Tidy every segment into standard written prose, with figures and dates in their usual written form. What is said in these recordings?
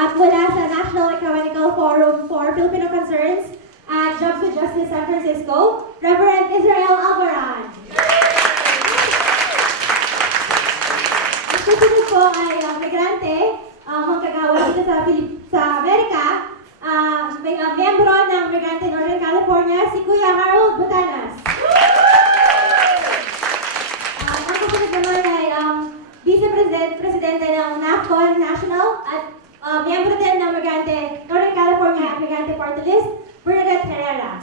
At mula sa National Ecumenical Forum for Filipino Concerns at Jobs with Justice San Francisco, Reverend Israel Alvaran. Ang susunod po ay migrante, manggagawa dito sa Amerika, miyembro ng Migrante Northern California, si Kuya Harold Butanas. Ang susunod naman ay Vice-Presidente ng NAFCON National at miyembro din ng Migrante Northern California at Migrante Party List, Bernadette Herrera.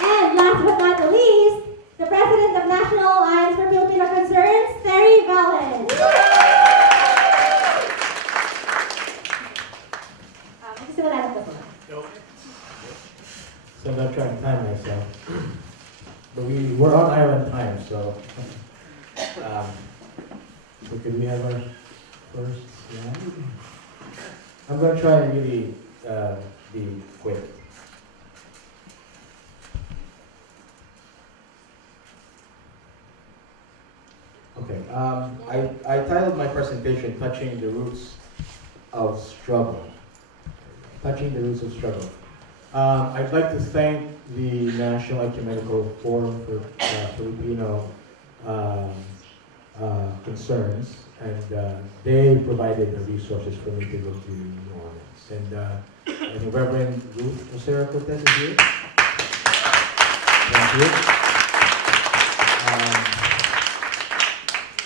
And last but not the least, the President of National Alliance for Filipino Concerns, Terry Valen. So I'm not trying to time myself. But we're on island time, so could we have our first slide? I'm going to try and really be quick. Okay, I titled my presentation, Touching the Roots of Struggle. Touching the Roots of Struggle. I'd like to thank the National Ecumenical Forum for Filipino Concerns, and they provided the resources for me to go to New Orleans. And I think Reverend Ruth Rosero Cortez is here. Thank you.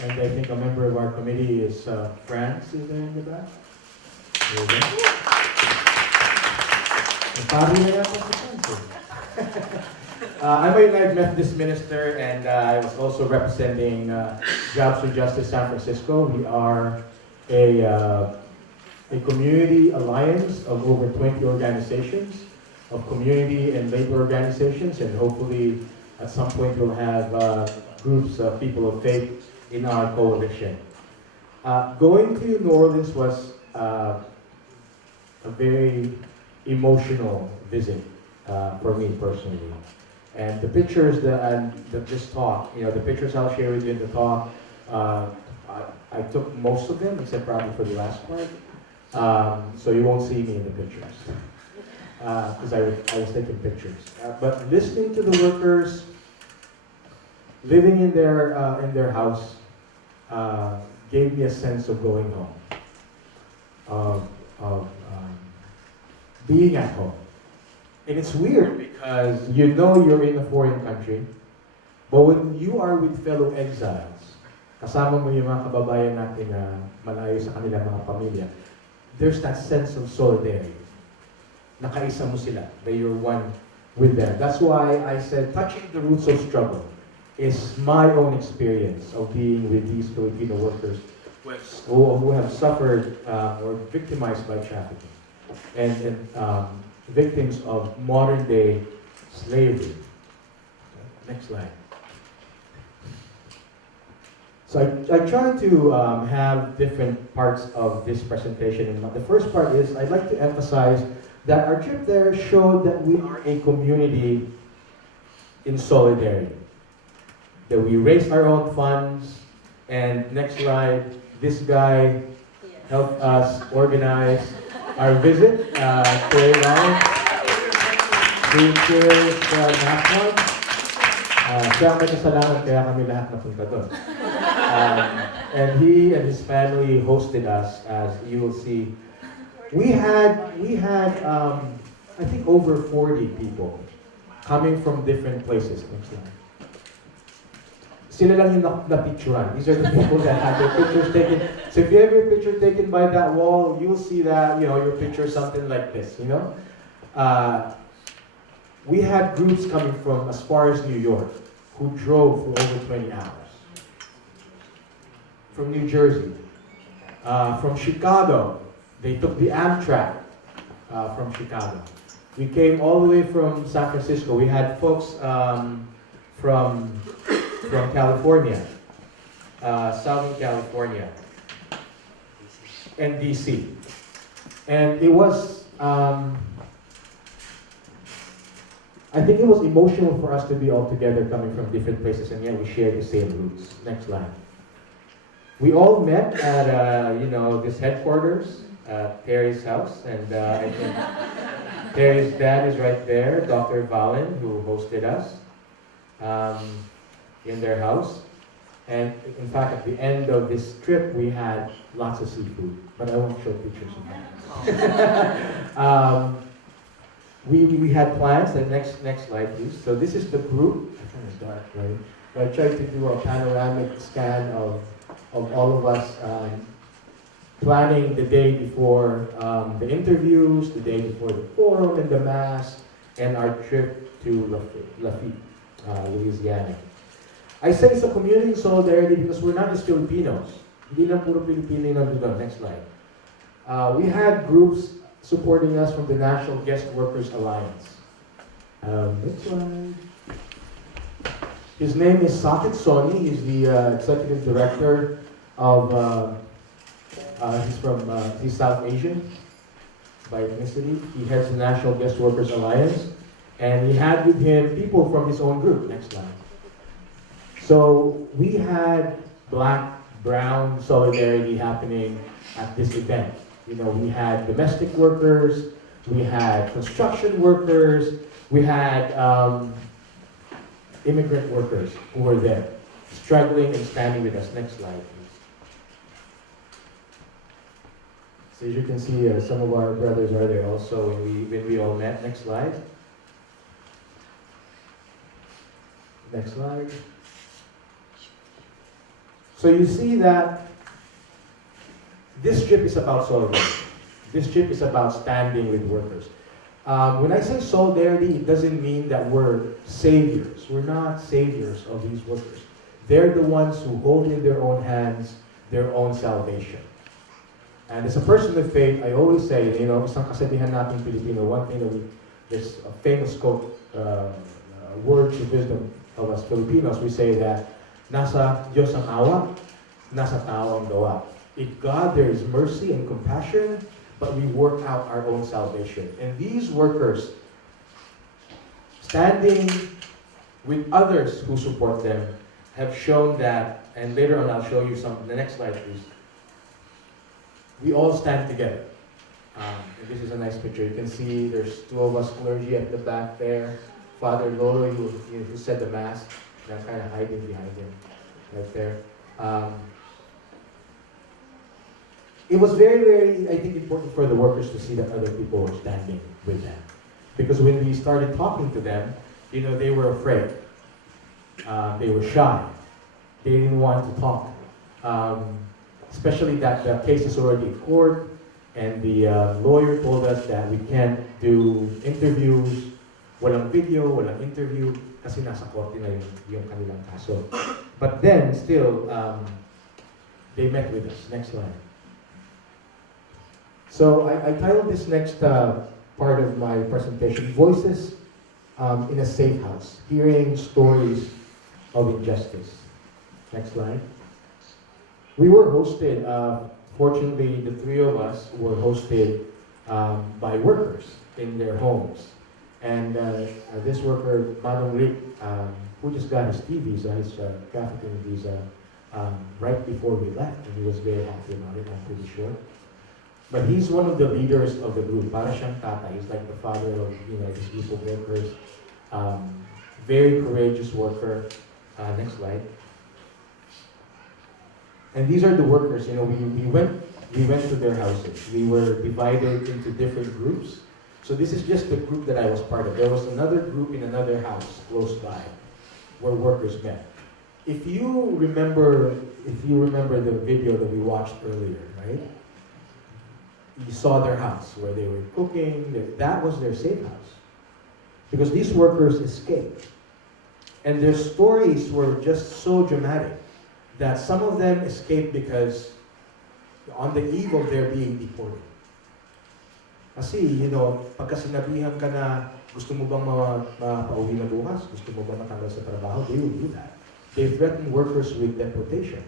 And I think a member of our committee is France, is there in the back? There we go. I'm a United Methodist minister, and I was also representing Jobs with Justice San Francisco. We are a community alliance of over 20 organizations, of community and labor organizations, and hopefully at some point we'll have groups of people of faith in our coalition. Going to New Orleans was a very emotional visit for me personally. And the pictures that this talk, the pictures I'll share with you in the talk, I took most of them, except probably for the last part. So you won't see me in the pictures, because I was taking pictures. But listening to the workers, living in their house, gave me a sense of going home, of being at home. And it's weird because you know you're in a foreign country, but when you are with fellow exiles, kasama mo yung mga kababayan natin na malayo sa kanilang mga pamilya, there's that sense of solidarity. Nakaisa mo sila, that you're one with them. That's why I said touching the roots of struggle is my own experience of being with these Filipino workers who have suffered or victimized by trafficking. And victims of modern day slavery. Next slide. So I try to have different parts of this presentation. And the first part is I'd like to emphasize that our trip there showed that we are a community in solidarity. That we raised our own funds, and next slide, this guy helped us organize our visit to Iran, to Cheers NAFCON. Siya ang may kasalanan, kaya kami lahat napunta doon. And he and his family hosted us, as you will see. We had I think over 40 people coming from different places. Next slide. Sila lang yung na-picturean. These are the people that had their pictures taken. So if you have your picture taken by that wall, you'll see that, your picture something like this, We had groups coming from as far as New York who drove for over 20 hours. From New Jersey. From Chicago, they took the Amtrak from Chicago. We came all the way from San Francisco. We had folks from California, Southern California, and DC. And it was, I think it was emotional for us to be all together coming from different places, and yet we shared the same roots. Next slide. We all met at, this headquarters, Terry's house, and I think Terry's dad is right there, Dr. Valen, who hosted us in their house. And in fact, at the end of this trip, we had lots of seafood, but I won't show pictures of that. We had plans. The next slide, please. So this is the group. It's kind of dark, right? But I tried to do a panoramic scan of all of us planning the day before the interviews, the day before the forum and the mass, and our trip to Lafitte, Louisiana. I say it's a community solidarity because we're not just Filipinos. Hindi lang puro Pilipino yung nandun. Next slide. We had groups supporting us from the National Guest Workers Alliance. Next slide. His name is Sakit Soni. He's the executive director of, he's South Asian by ethnicity. He heads the National Guest Workers Alliance. And he had with him people from his own group. Next slide. So we had black-brown solidarity happening at this event. You know, we had domestic workers, we had construction workers, we had immigrant workers who were there, struggling and standing with us. Next slide, please. So as you can see, some of our brothers are there also when we all met. Next slide. Next slide. So you see that this trip is about solidarity. This trip is about standing with workers. When I say solidarity, it doesn't mean that we're saviors. We're not saviors of these workers. They're the ones who hold in their own hands their own salvation. And as a person of faith, I always say, isang kasabihan natin Pilipino, one thing that there's a famous quote, words of wisdom of us Filipinos, we say that, nasa Diyos ang awa, nasa tao ang gawa. In God there is mercy and compassion, but we work out our own salvation. And these workers, standing with others who support them, have shown that, and later on I'll show you some, the next slide please. We all stand together. And this is a nice picture. You can see there's two of us clergy at the back there. Father Lolo, who said the mass, and I'm kind of hiding behind him, right there. It was very, very, I think, important for the workers to see that other people were standing with them. Because when we started talking to them, they were afraid. They were shy. They didn't want to talk. Especially that the case is already in court, and the lawyer told us that we can't do interviews, walang video, walang interview, kasi nasa korte na yung kanilang kaso. But then, still, they met with us. Next slide. So I titled this next part of my presentation, Voices in a Safe House, Hearing Stories of Injustice. Next slide. We were hosted, fortunately the three of us were hosted by workers in their homes. And this worker, Manong Rick, who just got his T visa, his trafficking visa, right before we left, and he was very happy about it, I'm pretty sure. But he's one of the leaders of the group. Para siyang tata. He's like the father of these group of workers. Very courageous worker. Next slide. And these are the workers. We went to their houses. We were divided into different groups. So this is just the group that I was part of. There was another group in another house close by, where workers met. If you remember the video that we watched earlier, right? You saw their house where they were cooking. That was their safe house. Because these workers escaped. And their stories were just so dramatic that some of them escaped because on the eve of their being deported. Kasi, pagka sinabihan ka na gusto mo bang mapauwi na bukas, gusto mo bang matanggal sa trabaho, they will do that. They threaten workers with deportation.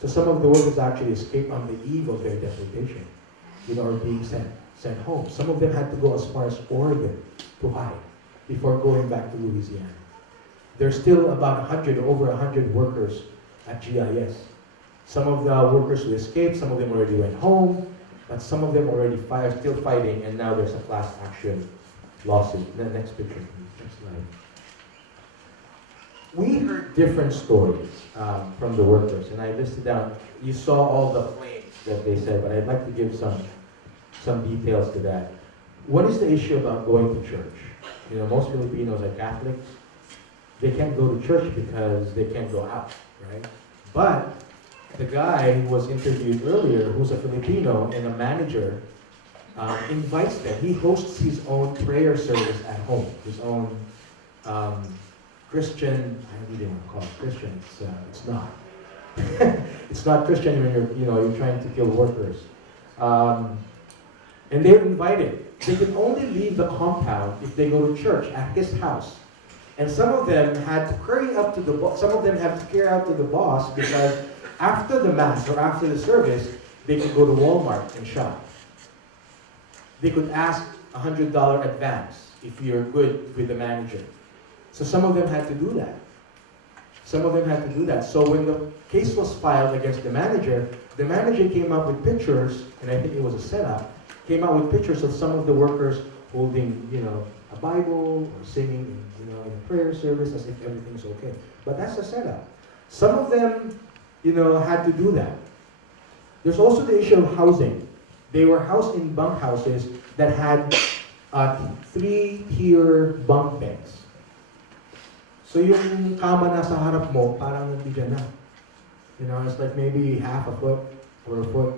So some of the workers actually escaped on the eve of their deportation. Or being sent home. Some of them had to go as far as Oregon to hide before going back to Louisiana. There's still about over 100 workers at GIS Some of the workers who escaped, some of them already went home, but some of them already still fighting, and now there's a class action lawsuit. The next picture, please. Next slide. We heard different stories from the workers, and I listed down. You saw all the claims that they said, but I'd like to give some details to that. What is the issue about going to church? You know, most Filipinos are Catholics. They can't go to church because they can't go out, right? But the guy who was interviewed earlier, who's a Filipino and a manager, invites them. He hosts his own prayer service at home, his own Christian. I really want to call it Christian. It's not. It's not Christian when you're trying to kill workers. And they're invited. They can only leave the compound if they go to church at his house. And some of them had to carry up to the boss. Some of them have to carry out to the boss because after the mass or after the service, they could go to Walmart and shop. They could ask $100 advance if you're good with the manager. So some of them had to do that. Some of them had to do that. So when the case was filed against the manager came up with pictures, and I think it was a setup, came out with pictures of some of the workers holding, a Bible or singing, in a prayer service as if everything's okay. But that's a setup. Some of them, had to do that. There's also the issue of housing. They were housed in bunk houses that had 3-tier bunk beds. So yung kama na sa harap mo, parang nandiyan na. It's like maybe half a foot or a foot.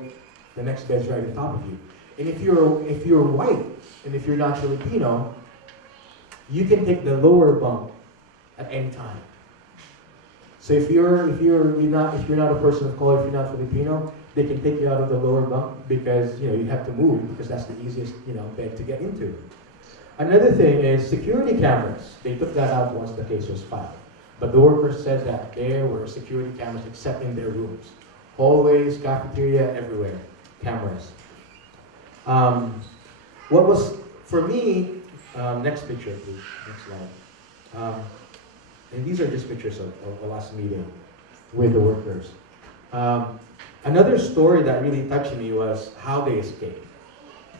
The next bed's right on top of you. And if you're white and if you're not Filipino, you can take the lower bunk at any time. So if you're not a person of color, if you're not Filipino, they can take you out of the lower bunk because you have to move because that's the easiest bed to get into. Another thing is security cameras. They took that out once the case was filed. But the workers said that there were security cameras except in their rooms. Hallways, cafeteria, everywhere. Cameras. What was, for me, next picture please, next slide. And these are just pictures of the last meeting with the workers. Another story that really touched me was how they escaped.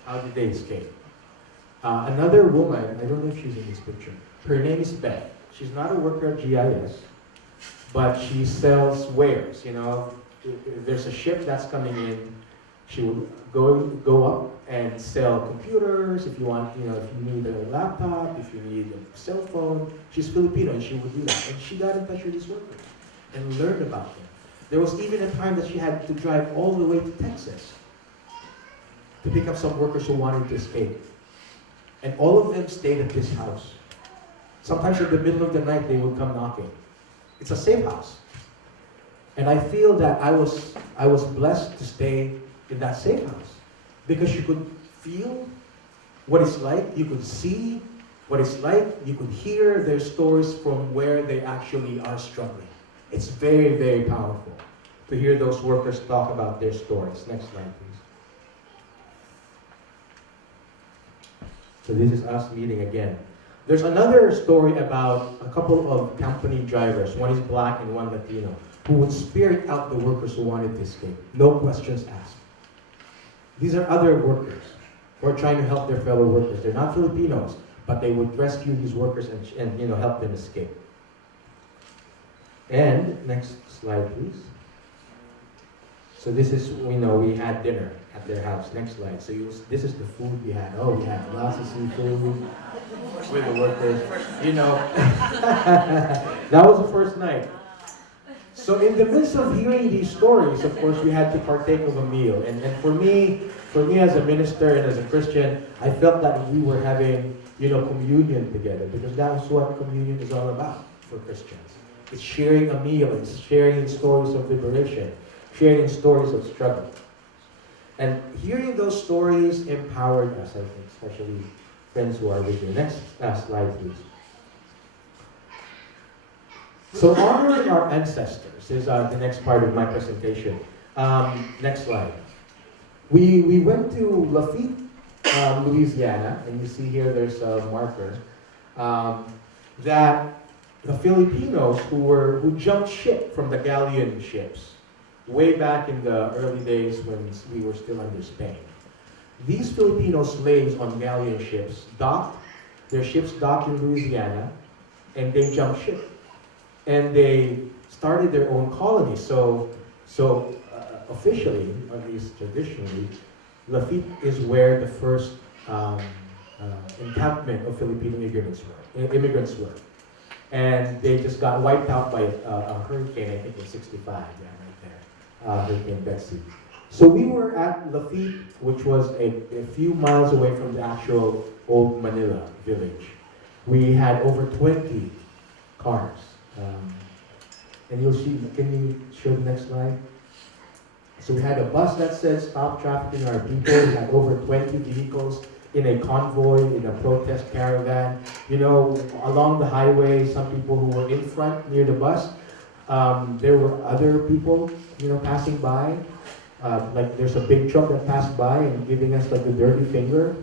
How did they escape? Another woman, I don't know if she's in this picture, her name is Beth. She's not a worker at GIS, but she sells wares, There's a ship that's coming in, she would go up and sell computers, if you want, if you need a laptop, if you need a cell phone. She's Filipino and she would do that. And she got in touch with these workers and learned about them. There was even a time that she had to drive all the way to Texas to pick up some workers who wanted to escape. And all of them stayed at this house. Sometimes in the middle of the night, they would come knocking. It's a safe house. And I feel that I was blessed to stay in that safe house because you could feel what it's like, you could see what it's like, you could hear their stories from where they actually are struggling. It's very, very powerful to hear those workers talk about their stories. Next slide, please. So this is us meeting again. There's another story about a couple of company drivers, one is black and one Latino, who would spirit out the workers who wanted to escape. No questions asked. These are other workers who are trying to help their fellow workers. They're not Filipinos, but they would rescue these workers and help them escape. And next slide, please. So this is, we had dinner at their house. Next slide. So this is the food we had. Oh, we had lots of seafood with the workers. That was the first night. So in the midst of hearing these stories, of course, we had to partake of a meal. And for me as a minister and as a Christian, I felt that we were having, communion together because that's what communion is all about for Christians. It's sharing a meal. It's sharing stories of liberation, sharing stories of struggle. And hearing those stories empowered us, I think, especially friends who are with you. Next slide, please. So honoring our ancestors is the next part of my presentation. Next slide. We went to Lafitte, Louisiana, and you see here there's a marker that the Filipinos who jumped ship from the galleon ships way back in the early days when we were still under Spain. These Filipino slaves on galleon ships their ships docked in Louisiana, and they jumped ship. And they started their own colony. So officially, or at least traditionally, Lafitte is where the first encampment of Filipino immigrants were. And they just got wiped out by a hurricane, I think in '65, yeah, right there, Hurricane Betsy. So we were at Lafitte, which was a few miles away from the actual old Manila village. We had over 20 cars. And you'll see, can you show the next slide? So we had a bus that said stop trafficking our people. We had over 20 vehicles in a convoy, in a protest caravan. You know, along the highway, some people who were in front near the bus, there were other people, you know, passing by. Like there's a big truck that passed by and giving us like the dirty finger.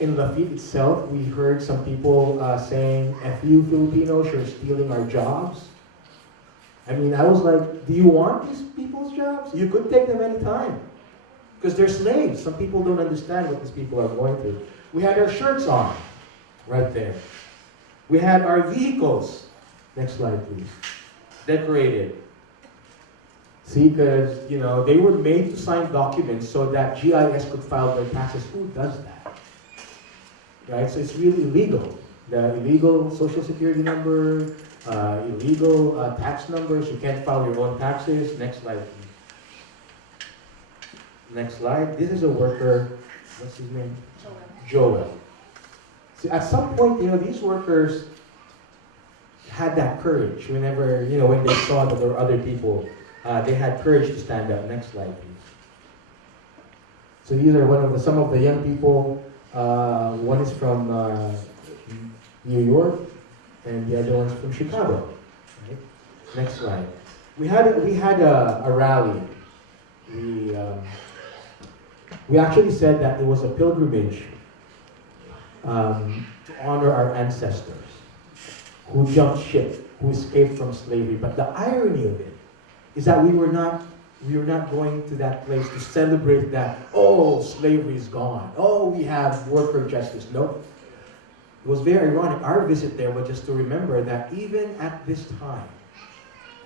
In Lafitte itself, we heard some people saying, "F you Filipinos, you're stealing our jobs." I mean, I was like, do you want these people's jobs? You could take them anytime. Because they're slaves. Some people don't understand what these people are going through. We had our shirts on, right there. We had our vehicles, next slide please, decorated. See, because, you know, they were made to sign documents so that GIS could file their taxes. Who does that? Right, so it's really illegal. The illegal social security number, illegal tax numbers, you can't file your own taxes. Next slide, please. Next slide. This is a worker, what's his name? Joel. So at some point, you know, these workers had that courage whenever, you know, when they saw that there were other people, they had courage to stand up. Next slide, please. So these are some of the young people. One is from New York, and the other one's from Chicago. Right? Next slide. We had a rally. We actually said that it was a pilgrimage to honor our ancestors who jumped ship, who escaped from slavery. But the irony of it is that we were not going to that place to celebrate that, oh, slavery is gone. Oh, we have worker justice. No. It was very ironic. Our visit there was just to remember that even at this time,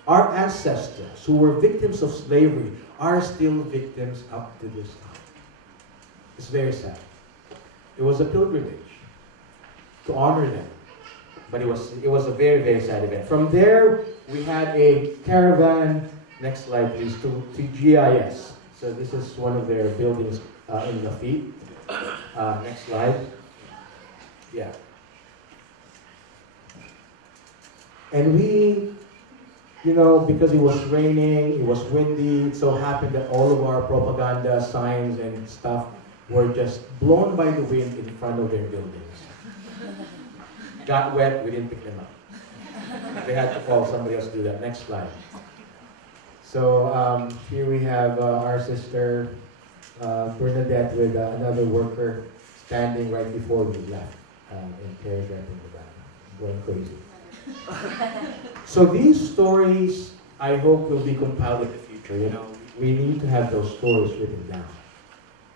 our ancestors who were victims of slavery are still victims up to this time. It's very sad. It was a pilgrimage to honor them. But it was a very, very sad event. From there, we had a caravan. Next slide, please, to GIS. So this is one of their buildings in Lafitte. Next slide. Yeah. And we, you know, because it was raining, it was windy, it so happened that all of our propaganda signs and stuff were just blown by the wind in front of their buildings. Got wet, we didn't pick them up. They had to call somebody else to do that. Next slide. So here we have our sister Bernadette with another worker standing right before we left in paragraph in the back, going crazy. So these stories, I hope, will be compiled in the future. You know, we need to have those stories written down.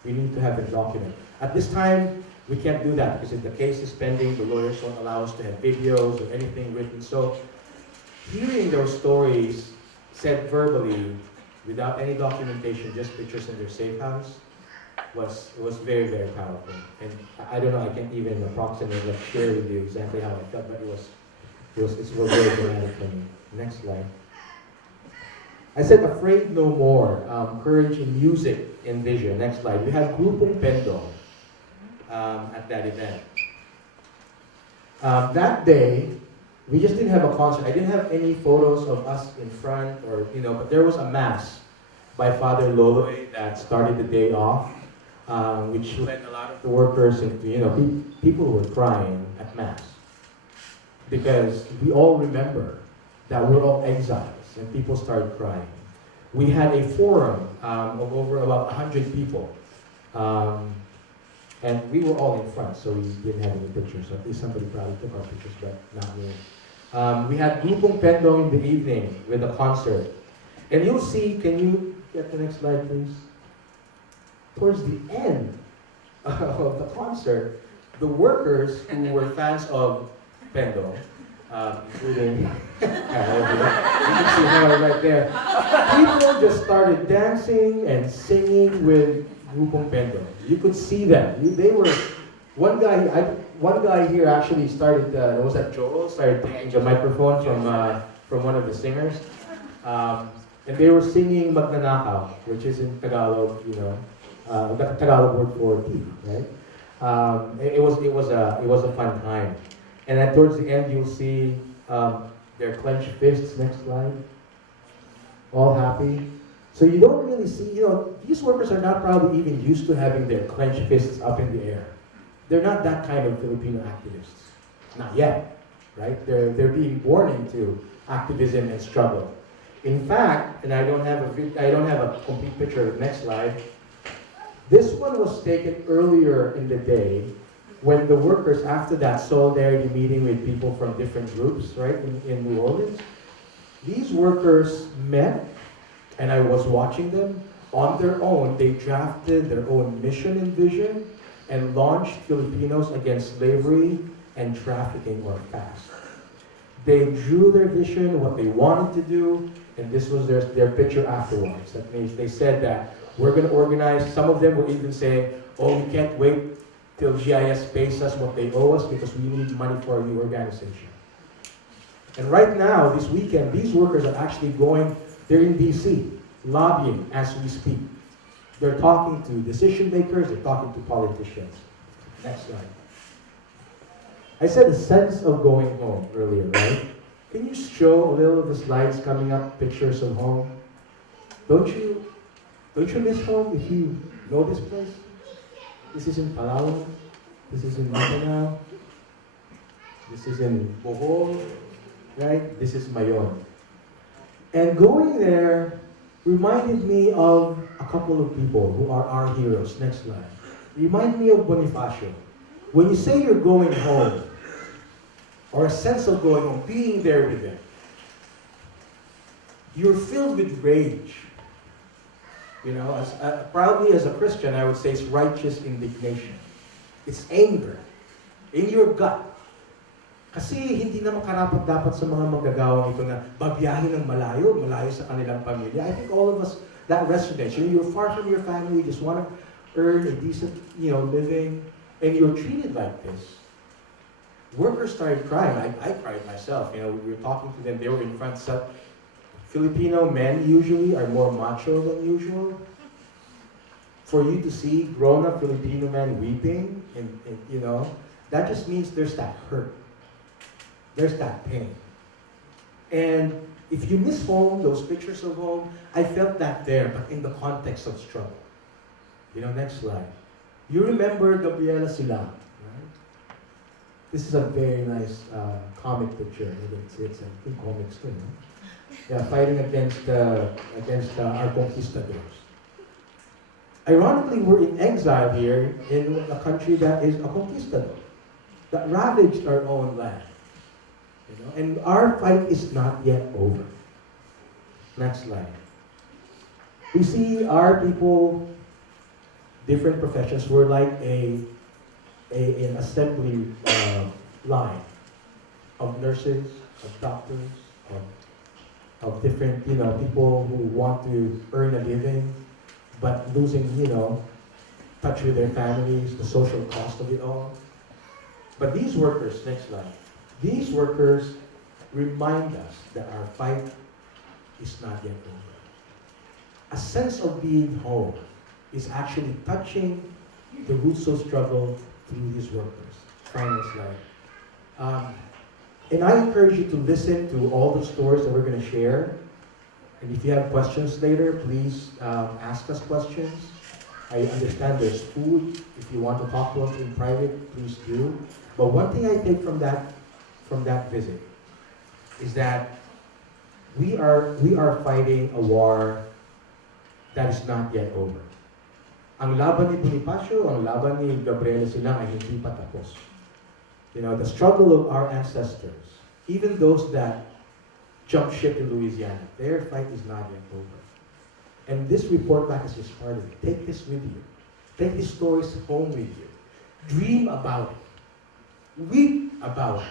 We need to have them documented. At this time, we can't do that because if the case is pending, the lawyers don't allow us to have videos or anything written. So hearing those stories said verbally, without any documentation, just pictures in their safe house, was very, very powerful. And I don't know, I can't even approximate, like, share with you exactly how I felt, but it was very dramatic for me. Next slide. I said, afraid no more, courage in music and vision. Next slide. We had Grupong Pendo at that event. That day, we just didn't have a concert. I didn't have any photos of us in front, or, you know, but there was a mass by Father Loloy that started the day off, which led a lot of the workers into, you know, people were crying at mass. Because we all remember that we're all exiles, and people started crying. We had a forum of over about 100 people, and we were all in front, so we didn't have any pictures. At least somebody probably took our pictures, but not me. We had Grupong Pendo in the evening with a concert. And you'll see, can you get the next slide, please? Towards the end of the concert, the workers who were fans of Pendo, including, you can see her right there, people just started dancing and singing with Grupong Pendo. You could see them. They were, one guy here actually started, was that Joel, started taking a microphone from one of the singers. And they were singing Magnanakaw, which is in Tagalog, the Tagalog word for thief, right? It was a fun time. And then towards the end, you'll see their clenched fists. Next slide. All happy. So you don't really see, these workers are not probably even used to having their clenched fists up in the air. They're not that kind of Filipino activists. Not yet, right? They're being born into activism and struggle. In fact, and I don't have a complete picture. Next slide. This one was taken earlier in the day when the workers, after that solidarity meeting with people from different groups, right, in New Orleans, these workers met, and I was watching them on their own. They drafted their own mission and vision and launched Filipinos against slavery and trafficking or fast. They drew their vision, what they wanted to do, and this was their picture afterwards. That means they said that we're going to organize. Some of them were even saying, oh, we can't wait till GIS pays us what they owe us because we need money for our new organization. And right now, this weekend, these workers are actually they're in DC, lobbying as we speak. They're talking to decision makers, they're talking to politicians. Next slide. I said a sense of going home earlier, right? Can you show a little of the slides coming up, pictures of home? Don't you miss home if you know this place? This is in Palawan, this is in Mindanao, this is in Bohol, right? This is Mayon. And going there reminded me of a couple of people who are our heroes. Next slide. Remind me of Bonifacio. When you say you're going home, or a sense of going home, being there with them, you're filled with rage. Probably as a Christian, I would say it's righteous indignation. It's anger in your gut. Kasi hindi naman karapat-dapat sa mga manggagawang ito na babiyahin ng malayo sa kanilang pamilya. I think all of us, that resonates. You're far from your family, you just want to earn a decent, living, and you're treated like this. Workers started crying. I cried myself. We were talking to them. They were in front. Filipino men usually are more macho than usual. For you to see grown-up Filipino men weeping, and that just means there's that hurt. There's that pain. And if you miss home, those pictures of home, I felt that there, but in the context of struggle. Next slide. You remember Gabriela Sila, right? This is a very nice comic picture. It's a good comics too. Yeah, fighting against our conquistadors. Ironically, we're in exile here in a country that is a conquistador, that ravaged our own land. And our fight is not yet over. Next slide. We see our people, different professions, were like an assembly line of nurses, of doctors, of different, people who want to earn a living, but losing, touch with their families, the social cost of it all. But these workers, next slide, these workers remind us that our fight is not yet over. A sense of being whole is actually touching the roots of struggle through these workers. Final slide. And I encourage you to listen to all the stories that we're going to share. And if you have questions later, please ask us questions. I understand there's food. If you want to talk to us in private, please do. But one thing I take from that visit is that we are fighting a war that is not yet over. Ang laban ni Bonifacio, ang laban ni Gabriela Silang ay hindi pa tapos. The struggle of our ancestors, even those that jump ship in Louisiana. Their fight is not yet over. And this report back is just part of it. Take this with you. Take these stories home with you. Dream about it. Weep about it.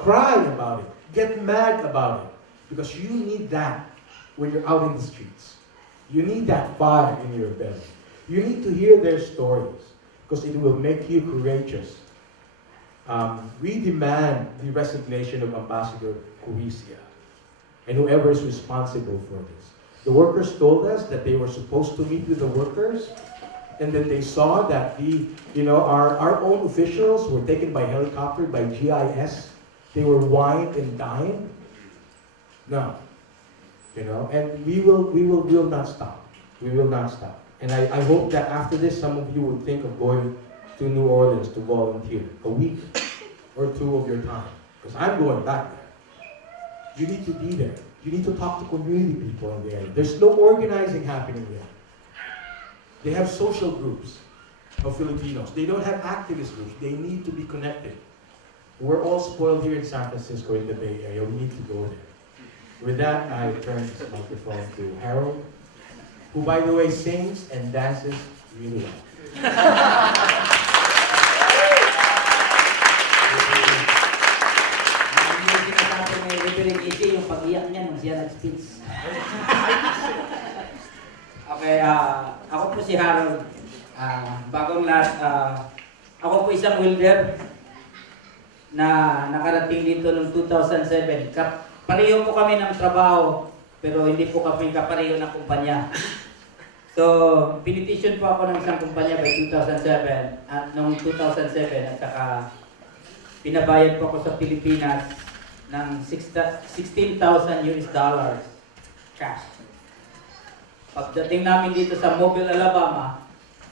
Cry about it. Get mad about it. Because you need that when you're out in the streets. You need that fire in your belly. You need to hear their stories because it will make you courageous. We demand the resignation of Ambassador Cuisia and whoever is responsible for this. The workers told us that they were supposed to meet with the workers, and then they saw that our own officials were taken by helicopter, by GIS. They were wined and dined. No. And we will not stop. We will not stop. And I hope that after this, some of you will think of going to New Orleans to volunteer a week or two of your time. Because I'm going back there. You need to be there. You need to talk to community people in the area. There's no organizing happening there. They have social groups of Filipinos. They don't have activist groups. They need to be connected. We're all spoiled here in San Francisco in the Bay Area. We need to go there. With that, I turn this microphone to Harold, who, by the way, sings and dances really well. Yung sinasabi ni Reverend Isi, yung pag-iyak niya nung siya nag-speech. Okay, ako po si Harold. Bagong lahat, ako po isang welder na nakarating dito noong 2007. Pareho po kami ng trabaho, pero hindi po kami kapareho ng kumpanya. So, pinetition po ako ng isang kumpanya by 2007, at noong 2007, at saka pinabayad po ako sa Pilipinas ng $16,000 cash. Pagdating namin dito sa Mobile, Alabama,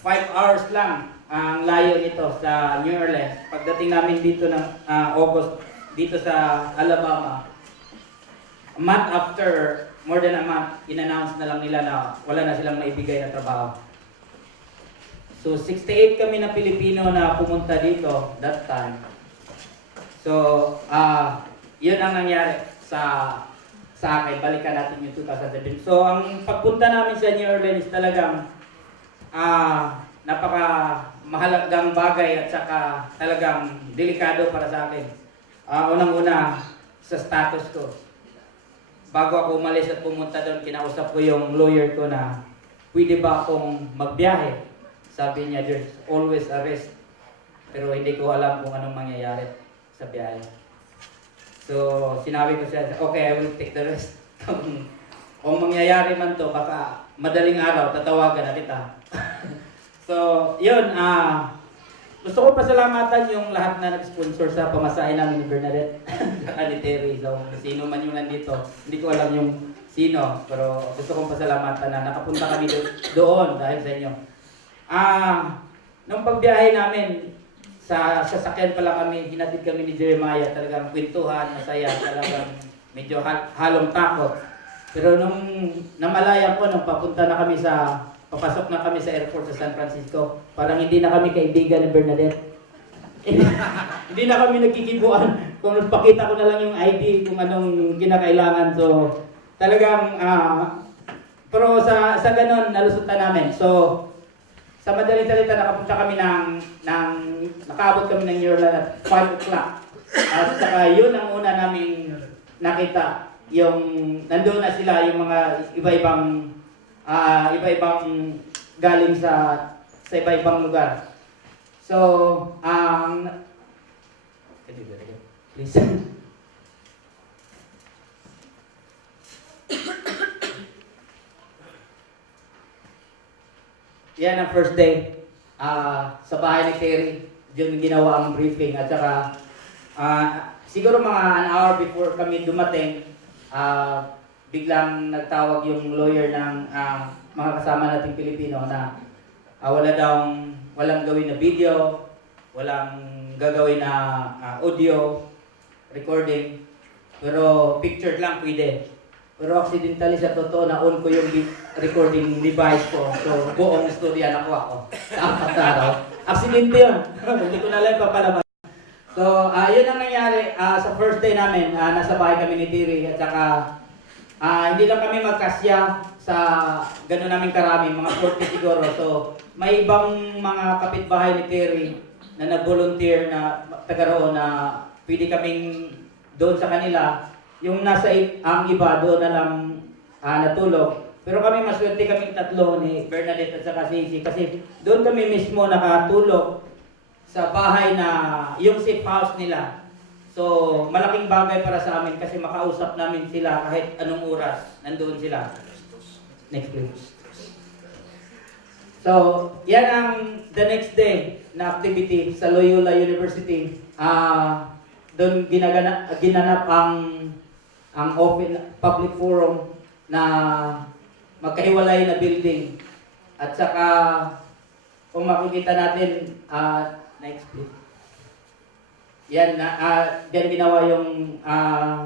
5 hours lang ang layo nito sa New Orleans. Pagdating namin dito ng August, dito sa Alabama, a month after, more than a month, in-announce na lang nila na wala na silang maibigay na trabaho. So, 68 kami na Pilipino na pumunta dito that time. So, yun ang nangyari sa akin. Balikan natin yung 2007. So, ang pagpunta namin sa New Orleans talagang napaka mahalagang bagay at saka talagang delikado para sa akin. Unang-una sa status ko. Bago ako umalis at pumunta doon, kinausap ko yung lawyer ko na pwede ba akong magbiyahe? Sabi niya, there's always a risk. Pero hindi ko alam kung anong mangyayari sa biyahe. So, sinabi ko siya, okay, I will take the risk. Kung mangyayari man to, baka madaling araw, tatawagan na kita. So, yun, gusto ko pasalamatan yung lahat na nag-sponsor sa pamasahe namin ni Bernadette ni Terry. So, sino man yung nandito. Hindi ko alam yung sino, pero gusto kong pasalamatan na nakapunta kami doon dahil sa inyo. Nung pagbiyahe namin, sa sasakyan pala kami, hinatid kami ni Jeremiah, talagang kwentuhan, masaya, talagang medyo halong takot. Pero nung namalaya ko, nung papasok na kami sa airport sa San Francisco, parang hindi na kami kaibigan ni Bernadette. Hindi na kami nagkikibuan. Kung nagpakita ko na lang yung ID, kung anong kinakailangan. So, talagang, pero sa ganun, nalusutan namin. So, sa madaling salita, nakapunta kami nakaabot kami ng New Orleans at 5 o'clock. At saka yun ang una naming nakita. Yung, nandun na sila, yung mga iba-ibang galing sa iba-ibang lugar. So, please. Yan ang first day. Sa bahay ni Terry, yung ginawa ang briefing. At saka, siguro mga an hour before kami dumating, biglang nagtawag yung lawyer ng mga kasama nating Pilipino na walang gawin na video, walang gagawin na audio recording, pero picture lang pwede. Pero accidentally sa totoo na on ko yung recording device ko, so buong istorya nakuha ko sa 4 na araw. Aksidente yun. Hindi ko na lang papalabas. So, yun ang nangyari sa first day namin. Nasa bahay kami ni Tiri at saka hindi lang kami magkasya sa gano'n namin karami, mga 40 siguro. So, may ibang mga kapitbahay ni Tiri na nag-volunteer na taga roon na pwede kaming doon sa kanila. Yung ang iba doon na lang natulog. Pero kami maswerte kaming tatlo ni Bernadette at saka Sisi kasi doon kami mismo nakatulog sa bahay na yung safe house nila. So, malaking bagay para sa amin kasi makausap namin sila kahit anong oras nandoon sila. Next please. So, yan ang the next day na activity sa Loyola University. Doon ginanap ang open public forum na magkahiwalay na building. At saka, kung makikita natin, next please. Yan, yan ginawa yung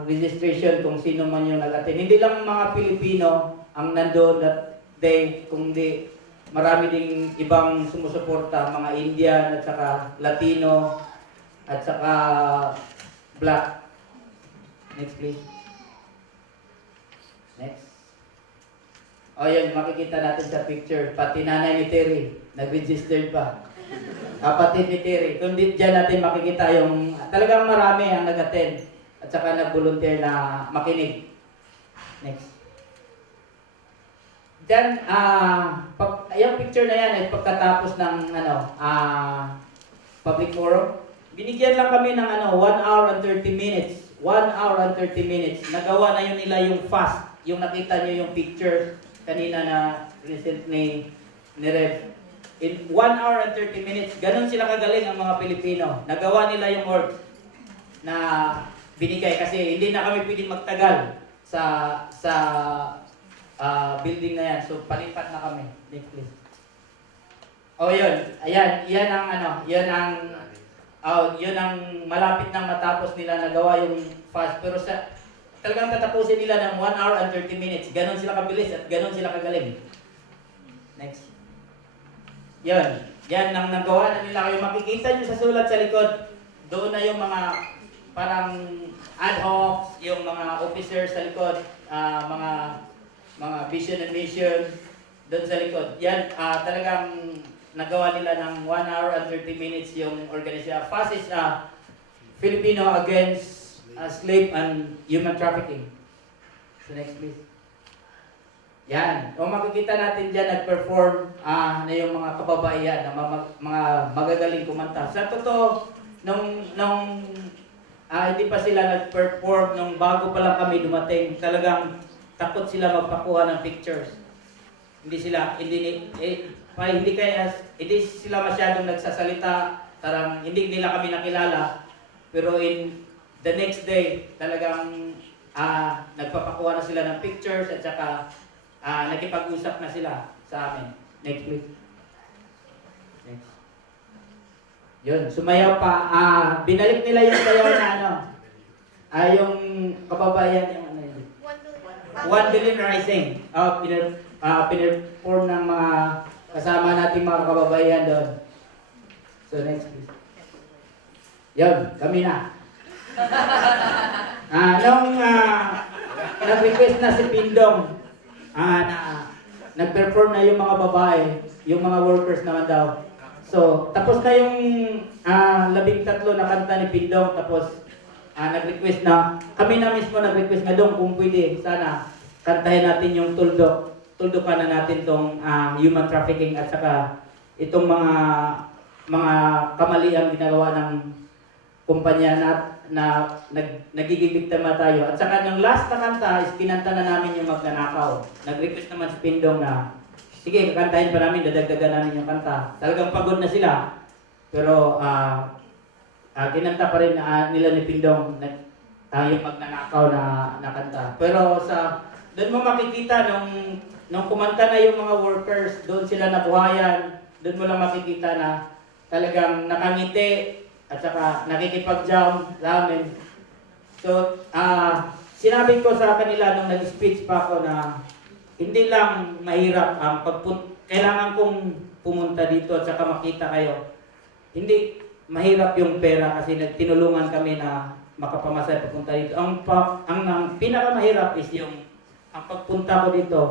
registration kung sino man yung nag-attend. Hindi lang mga Pilipino ang nandoon that day, kundi marami ding ibang sumusuporta, mga Indian at saka Latino at saka Black. Next please. Next. O yan, makikita natin sa picture, pati nanay ni Terry, nag-registered pa. Kapatid ni Terry. Kundi dyan natin makikita yung talagang marami ang nag-attend at saka nag-volunteer na makinig. Next. Then, yung picture na yan ay pagkatapos ng public forum. Binigyan lang kami ng 1 hour and 30 minutes. 1 hour and 30 minutes. Nagawa na yun nila yung fast. Yung nakita nyo yung picture kanina na recent ni Rev. In 1 hour and 30 minutes, ganun sila kagaling ang mga Pilipino. Nagawa nila yung work na binigay kasi hindi na kami pwedeng magtagal sa building na yan. So, palipat na kami. Next please. Oh, yun. Ayan, yan ang malapit nang matapos nila nagawa yung fast. Pero talagang tatapusin nila ng 1 hour and 30 minutes. Ganun sila kabilis at ganun sila kagaling. Next. Yan ang nagawa na nila. Yung makikita nyo sa sulat sa likod, doon na yung mga parang ad hoc, yung mga officers sa likod, mga vision and mission doon sa likod. Yan, talagang nagawa nila ng 1 hour and 30 minutes yung organisasyon. FAS is Filipino Against Slave and Human Trafficking. So next please. Yan. Kung makikita natin dyan, nag-perform na yung mga kababaihan, na mga magagaling kumanta. Sa totoo, nung hindi pa sila nag-perform, nung bago pa lang kami dumating, talagang takot sila magpakuha ng pictures. Hindi sila masyadong nagsasalita, tarang hindi nila kami nakilala. Pero in the next day, talagang nagpapakuha na sila ng pictures at saka nakipag-usap na sila sa amin. Next please. Next. Yun, sumayaw pa. Binalik nila yung sayaw na yung kababayan yung yun. 1 billion rising. Pinirform ng mga kasama nating mga kababayan doon. So next please. Yun, kami na. Nung nag-request na si Pindong, nag-perform na yung mga babae, yung mga workers naman daw. So, tapos na yung 13 na kanta ni Pindong, tapos nag-request na, kami na mismo nag-request na doon kung pwede, sana kantahin natin yung tuldukan na natin tong human trafficking at saka itong mga kamaliang ginagawa ng kumpanya na nagiging biktima tayo. At saka ng last na kanta is kinanta na namin yung magnanakaw. Nag-request naman si Pindong na, sige, kakantahin pa namin, dadagdagan namin yung kanta. Talagang pagod na sila. Pero kinanta pa rin nila ni Pindong yung magnanakaw na kanta. Pero doon mo makikita nung kumanta na yung mga workers, doon sila nabuhayan, doon mo lang makikita na talagang nakangiti, at saka nakikipag-jam sa amin. So, sinabi ko sa kanila nung nag-speech pa ako na hindi lang mahirap ang kailangan kong pumunta dito at saka makita kayo. Hindi mahirap yung pera kasi tinulungan kami na makapamasay papunta dito. Ang pinakamahirap is yung ang pagpunta ko dito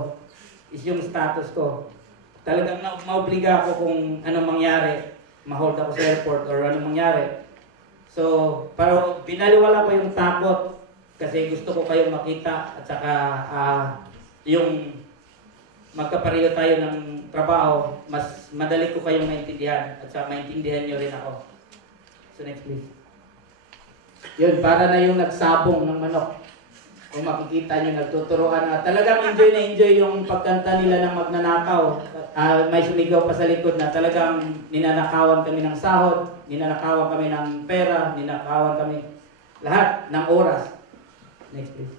is yung status ko. Talagang maobliga ako kung anong mangyari. Ma-hold ako sa airport or anong mangyari. So, pero binaliwala ko yung takot kasi gusto ko kayong makita at saka yung magkapareho tayo ng trabaho, mas madali ko kayong maintindihan at saka maintindihan nyo rin ako. So next please. Yun, para na yung nagsabong ng manok. Kung makikita nyo, nagtuturuan na. Talagang enjoy na enjoy yung pagkanta nila ng magnanakaw. May sumigaw pa sa likod na talagang ninanakawan kami ng sahod, ninanakawan kami ng pera, ninanakawan kami lahat ng oras. Next please.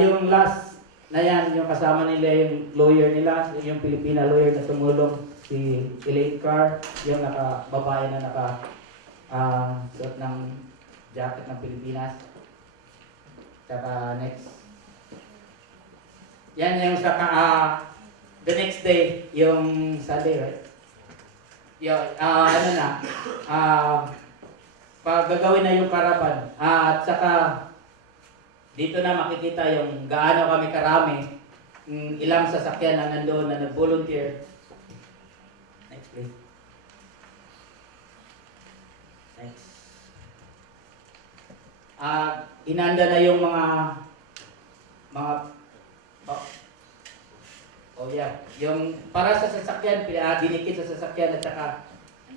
Yung last na yan, yung kasama nila, yung lawyer nila, yung Filipina lawyer na tumulong, si Elaine Carr, yung babae na suot ng jacket ng Pilipinas. Saka next. Yan yung saka the next day, yung Sunday, right? Yung, gagawin na yung karapan. At saka dito na makikita yung gaano kami karami, ilang sasakyan na nandoon na nag-volunteer. Next please. Next. Inanda na yung mga yung para sa sasakyan, dinikit sa sasakyan at saka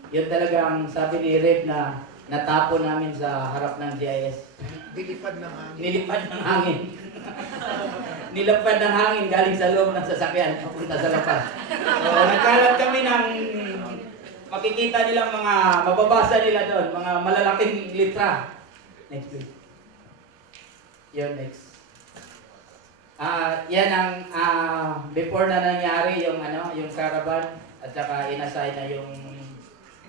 yun talagang sabi ni Red na natapon namin sa harap ng GIS. Nilipad ng hangin. Nilipad ng hangin. Nilapad ng hangin galing sa loob ng sasakyan papunta sa labas. So, nagkalat kami ng makikita nilang mga mababasa nila doon, mga malalaking litra. Next please. Yun, next. Yan ang before na nangyari yung yung caravan at saka inassign na yung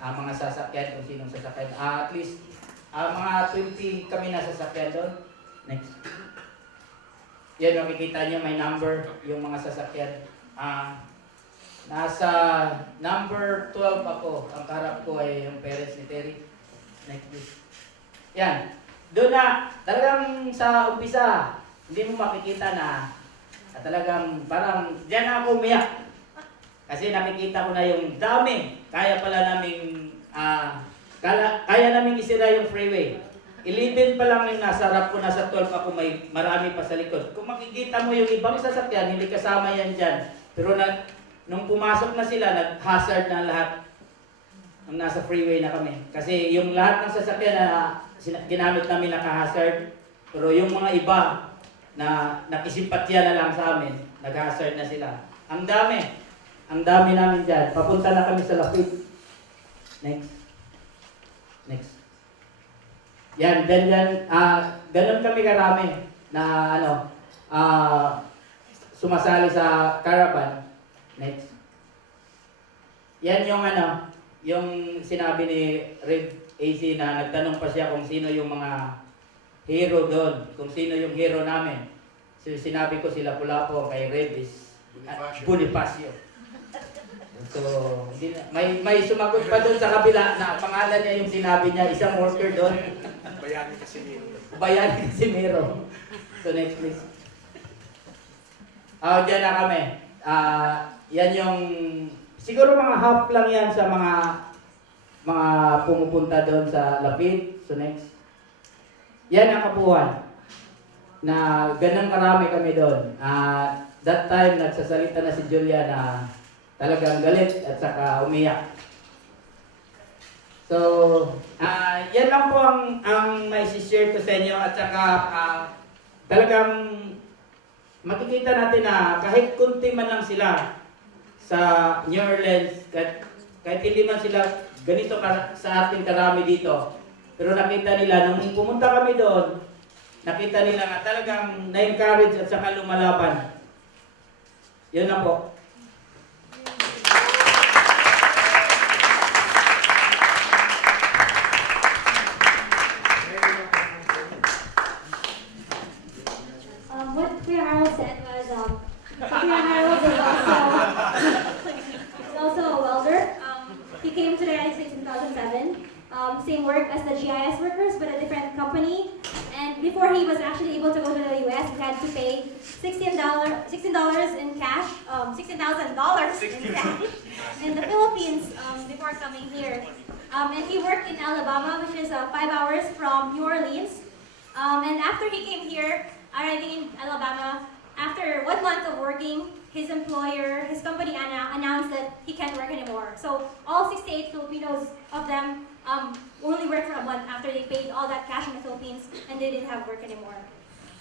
mga sasakyan kung sinong sasakyan. At least mga 20 kami na sasakyan doon. Next. Yan, makikita nyo may number yung mga sasakyan. Nasa number 12 ako. Ang karap ko ay yung parents ni Terry. Next please. Yan. Doon na, talagang sa umpisa, hindi mo makikita na talagang parang diyan ako umiyak. Kasi nakikita ko na yung dami. Kaya pala naming kaya naming isira yung freeway. 11 pa lang yung nasa harap ko, nasa 12 ako, may marami pa sa likod. Kung makikita mo yung ibang sasakyan, hindi kasama yan dyan. Pero nung pumasok na sila, nag-hazard na lahat nung nasa freeway na kami. Kasi yung lahat ng sasakyan na ginamit namin naka-hazard, pero yung mga iba na nakisimpatya na lang sa amin, nag-hazard na sila. Ang dami namin dyan. Papunta na kami sa lapit. Next. Next. Yan, ganun kami karami na sumasali sa caravan. Next. Yan yung yung sinabi ni Red AC na nagtanong pa siya kung sino yung mga hero doon, kung sino yung hero namin. So, sinabi ko sila Lapu-Lapu, kay Red is Bonifacio. So, may sumagot pa doon sa kabila na pangalan niya yung sinabi niya, isang worker doon. Bayani Casimiro. Bayani Casimiro. So next please. Diyan na kami. Yan yung, siguro mga half lang yan sa mga pumupunta doon sa lapit. So next. Yan ang kapuhan. Na ganang karami kami doon. That time, nagsasalita na si Julia na talagang galit at saka umiyak. So, yan lang po ang may share ko sa inyo at saka talagang makikita natin na kahit kunti man lang sila sa New Orleans, kahit hindi man sila ganito sa ating karami dito, pero nakita nila, nung pumunta kami doon, nakita nila na talagang na-encourage at saka lumalaban. Yun na po. What Kuya Harold said was, Kuya Harold is also a welder. He came to the United States in 2005 And before he was actually able to go to the US, he had to pay $16 in cash, $16,000 in cash in the Philippines before coming here. And he worked in Alabama, which is 5 hours from New Orleans. And after he came here, arriving in Alabama, after 1 month of working, his employer, his company announced that he can't work anymore. So all 68 Filipinos of them only worked for a month after they paid all that cash in the Philippines and they didn't have work anymore.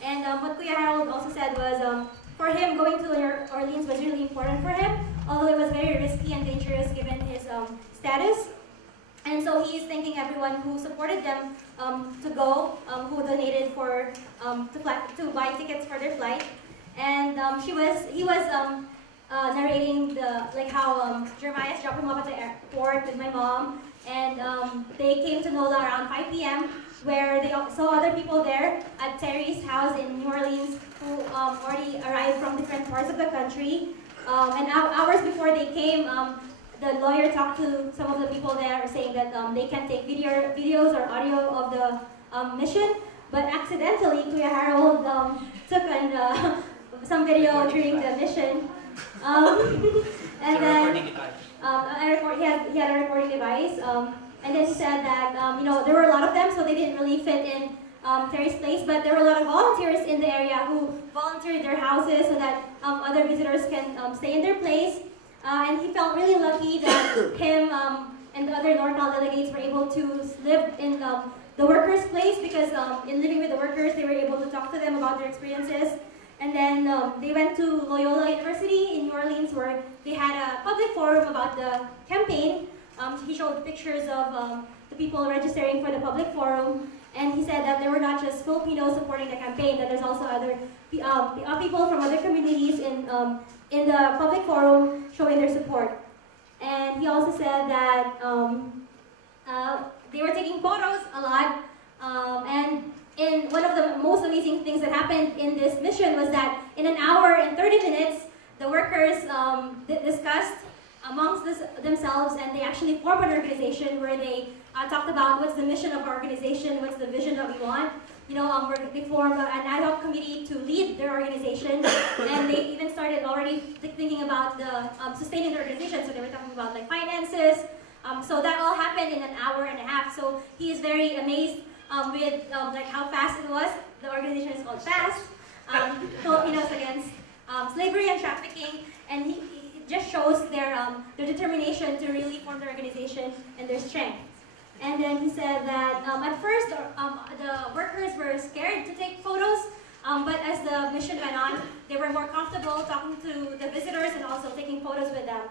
And what Kuya Harold also said was, for him, going to New Orleans was really important for him, although it was very risky and dangerous given his status. And so he is thanking everyone who supported them to go, who donated for to buy tickets for their flight. And he was narrating how Jeremiah dropped him off at the airport with my mom, and they came to NOLA around 5 p.m. where they saw other people there at Terry's house in New Orleans who already arrived from different parts of the country. And hours before they came, the lawyer talked to some of the people there saying that they can take videos or audio of the mission, but accidentally Kuya Harold took some video during the mission. And then he had a recording device. And then he said that there were a lot of them, so they didn't really fit in Terry's place, but there were a lot of volunteers in the area who volunteered their houses so that other visitors can stay in their place. And he felt really lucky that him and the other NorCal delegates were able to live in the workers' place because in living with the workers, they were able to talk to them about their experiences. And then they went to Loyola University in New Orleans where they had a public forum about the campaign. He showed pictures of the people registering for the public forum. And he said that there were not just Filipinos supporting the campaign, that there's also other people from other communities in the public forum showing their support. And he also said that they were taking photos a lot. And one of the most amazing things that happened in this mission was that in an hour and 30 minutes, the workers discussed amongst themselves, and they actually formed an organization where they talked about what's the mission of our organization, what's the vision that we want. They formed an ad hoc committee to lead their organization, and they even started already thinking about the sustaining the organization. So they were talking about like finances. So that all happened in an hour and a half. So he is very amazed with like how fast it was. The organization is called FAST, Filipinos Against Slavery and Trafficking, and it just shows their determination to really form the organization and their strength. And then he said that at first the workers were scared to take photos, but as the mission went on, they were more comfortable talking to the visitors and also taking photos with them.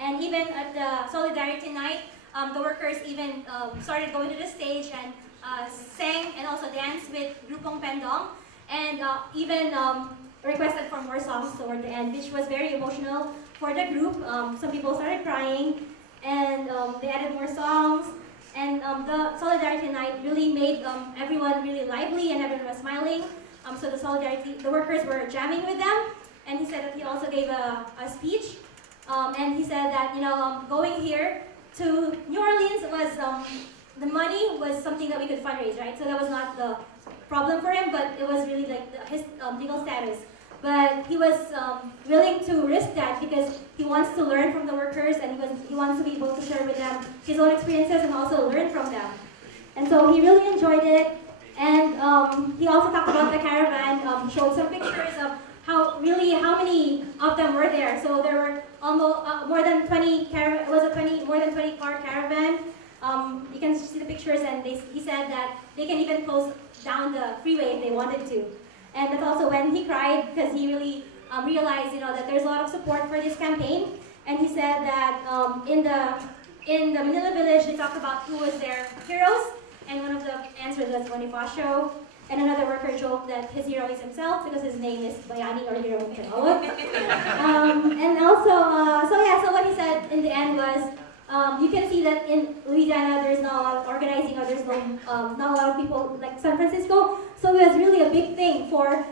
And even at the Solidarity Night, the workers even started going to the stage and sang and also danced with Grupong Pendong, and even requested for more songs toward the end, which was very emotional for the group. Some people started crying, and they added more songs. And the Solidarity Night really made everyone really lively, and everyone was smiling. So the workers were jamming with them. And he said that he also gave a speech. And he said that going here to New Orleans was the money was something that we could fundraise, right? So that was not the problem for him, but it was really like his legal status. But he was willing to risk that because he wants to learn from the workers, and he wants to be able to share with them his own experiences and also learn from them. And so he really enjoyed it. And he also talked about the caravan, showed some pictures of how many of them were there. So there were almost more than 20 more than 20 car caravan. You can see the pictures, and he said that they can even close down the freeway if they wanted to. And that's also when he cried because he really realized, that there's a lot of support for this campaign. And he said that in the Manila village, they talked about who was their heroes, and one of the answers was Bonifacio. And another worker joked that his hero is himself because his name is Bayani, or Hero in Tagalog. And also, so what he said in the end was, you can see that in Louisiana there's not a lot of organizing, or there's not a lot of people like San Francisco. So it was really a big thing for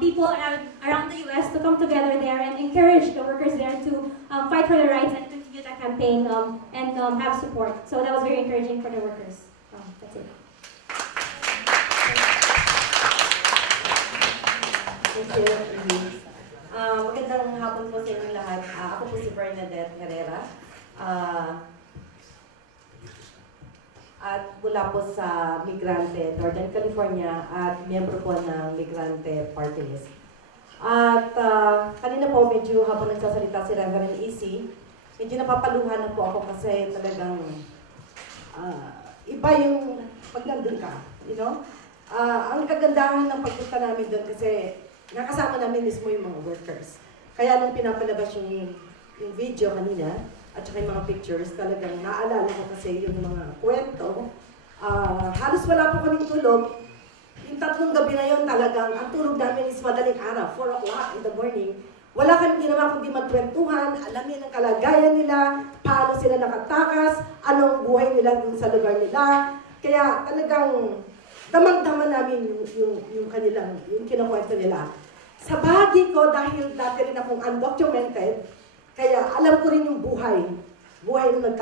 people around the U.S. to come together there and encourage the workers there to fight for their rights and continue that campaign and have support. So that was very encouraging for the workers. That's it. Ako po si Bernadette Herrera. At mula po sa Migrante, Northern California at miyembro po ng Migrante Party List. At kanina po medyo habang nagsasalita si Reverend Easy, medyo napapaluhan na po ako kasi talagang iba yung pag nandun ka, you know? Ang kagandahan ng pagpunta namin doon kasi nakasama namin mismo yung mga workers. Kaya nung pinapalabas yung video kanina, at saka yung mga pictures, talagang naalala ko kasi yung mga kwento. Halos wala po kaming tulog. Yung 3 gabi na yun talagang, ang tulog namin is madaling araw, 4 o'clock in the morning. Wala kaming ginawa kundi magkwentuhan, alamin ang kalagayan nila, paano sila nakatakas, anong buhay nila dun sa lugar nila. Kaya talagang damang-daman namin yung kanilang, yung kinukwento nila. Sa bahagi ko, dahil dati rin akong undocumented, kaya alam ko rin yung buhay. Buhay na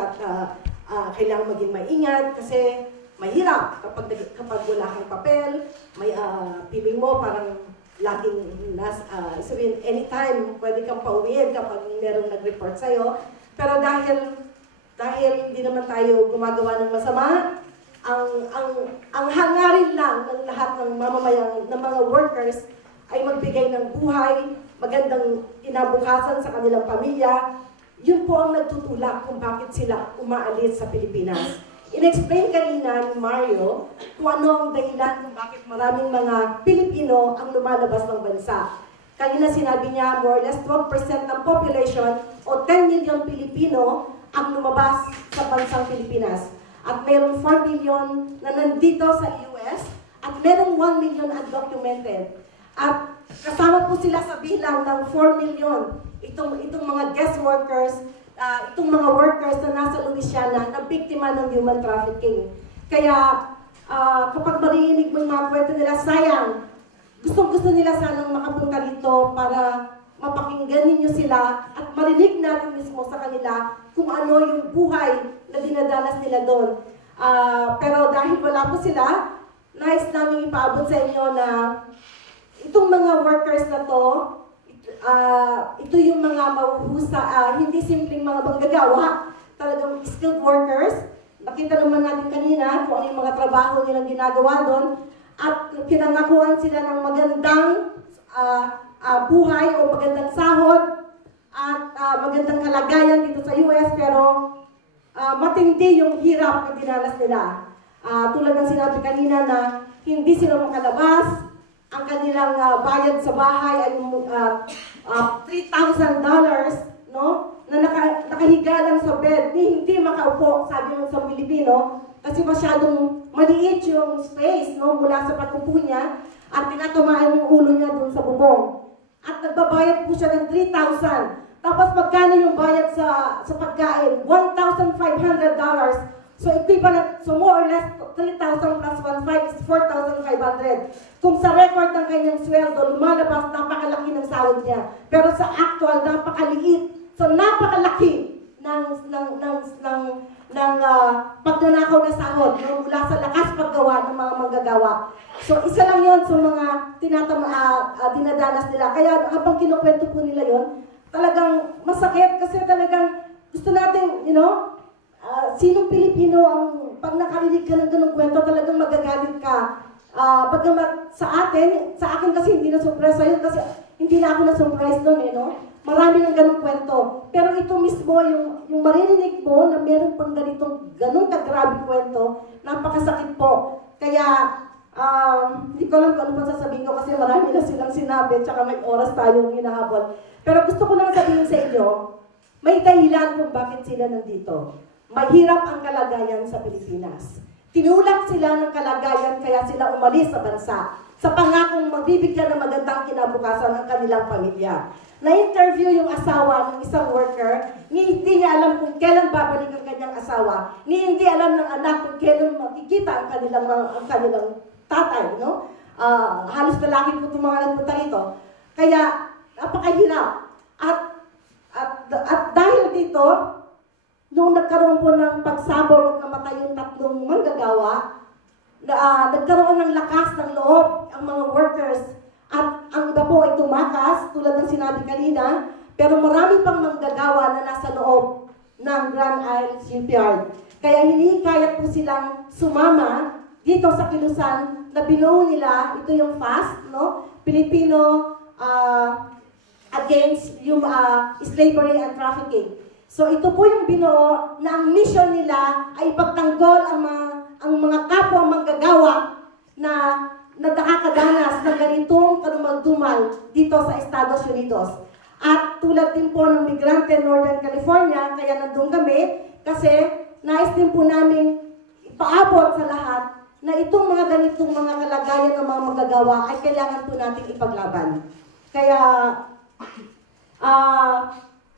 kailangan maging maingat kasi mahirap kapag wala kang papel, may piling mo parang laging sabihin anytime pwede kang pauwiin kapag merong nag-report sa'yo. Pero dahil hindi naman tayo gumagawa ng masama, ang hangarin lang ng lahat ng mamamayang ng mga workers ay magbigay ng buhay, magandang kinabukasan sa kanilang pamilya. Yun po ang nagtutulak kung bakit sila umaalis sa Pilipinas. In-explain kanina ni Mario kung ano ang dahilan kung bakit maraming mga Pilipino ang lumalabas ng bansa. Kanina sinabi niya, more or less 12% ng population o 10 million Pilipino ang lumabas sa bansang Pilipinas. At mayroong 4 million na nandito sa US at mayroong 1 million undocumented. At kasama po sila sa bilang ng 4 million. Itong mga guest workers, itong mga workers na nasa Louisiana na biktima ng human trafficking. Kaya kapag marinig mo yung mga kwento nila, sayang. Gustong-gusto nila sanang makapunta rito para mapakinggan ninyo sila at marinig natin mismo sa kanila kung ano yung buhay na dinadanas nila doon. Pero dahil wala po sila, nais namin ipaabot sa inyo na itong mga workers na to, ito yung mga mahuhusa, hindi simpleng mga manggagawa, talagang skilled workers. Nakita naman natin kanina kung ano yung mga trabaho nilang ginagawa doon at pinangakuan sila ng magandang buhay o magandang sahod at magandang kalagayan dito sa US, pero matindi yung hirap na dinanas nila. Tulad ng sinabi kanina na hindi sila makalabas, ang kanilang bayad sa bahay ay $3,000, no? Na nakahiga lang sa bed, hindi makaupo, sabi ng isang Pilipino, kasi masyadong maliit yung space, no? Mula sa pagkupo niya, at tinatamaan yung ulo niya dun sa bubong. At nagbabayad po siya ng $3,000. Tapos magkano yung bayad sa pagkain? $1,500. So equivalent, so more or less 3,000 plus 1,500 is 4,500. Kung sa record ng kanyang sweldo, lumalabas, napakalaki ng sahod niya. Pero sa actual, napakaliit. So napakalaki ng pagnanakaw na sahod mula sa lakas paggawa ng mga manggagawa. So isa lang yon sa mga dinadanas nila. Kaya habang kinukwento po nila yon, talagang masakit kasi talagang gusto natin, you know, sinong Pilipino ang pag nakarinig ka ng ganung kwento, talagang magagalit ka. Bagamat sa akin kasi hindi na-surprise yun kasi hindi na ako na-surprise doon no? Marami ng ganung kwento. Pero ito mismo, yung maririnig mo na meron pang ganung kagrabe kwento, napakasakit po. Kaya, hindi ko alam kung ano pa sasabihin ko kasi marami na silang sinabi, tsaka may oras tayong hinahabol. Pero gusto ko lang sabihin sa inyo, may dahilan kung bakit sila nandito. Mahirap ang kalagayan sa Pilipinas. Tinulak sila ng kalagayan kaya sila umalis sa bansa sa pangakong magbibigyan ng magandang kinabukasan ng kanilang pamilya. Na-interview yung asawa ng isang worker, hindi niya alam kung kailan babalik ang kanyang asawa, hindi alam ng anak kung kailan makikita ang kanilang tatay, no? Halos lalaki po itong mga nagpunta rito. Kaya, napakahirap. At dahil dito, nung nagkaroon po ng pagsabog at namatay yung 3 manggagawa, nagkaroon ng lakas ng loob ang mga workers at ang iba po ay tumakas, tulad ng sinabi kanina, pero marami pang manggagawa manggagawa na nasa loob ng Grand Isle Shipyard. Kaya hinikayat po silang sumama dito sa kilusan na binuo nila, ito yung FAST, no? Filipino against yung slavery and trafficking. So ito po yung binuo na ang mission nila ay ipagtanggol ang mga kapwa manggagawa na nakakadanas ng ganitong kadumal-dumal dito sa Estados Unidos. At tulad din po ng migrante Northern California, kaya nandun kami kasi nais din po namin ipaabot sa lahat na itong mga ganitong mga kalagayan ng mga manggagawa ay kailangan po natin ipaglaban. Kaya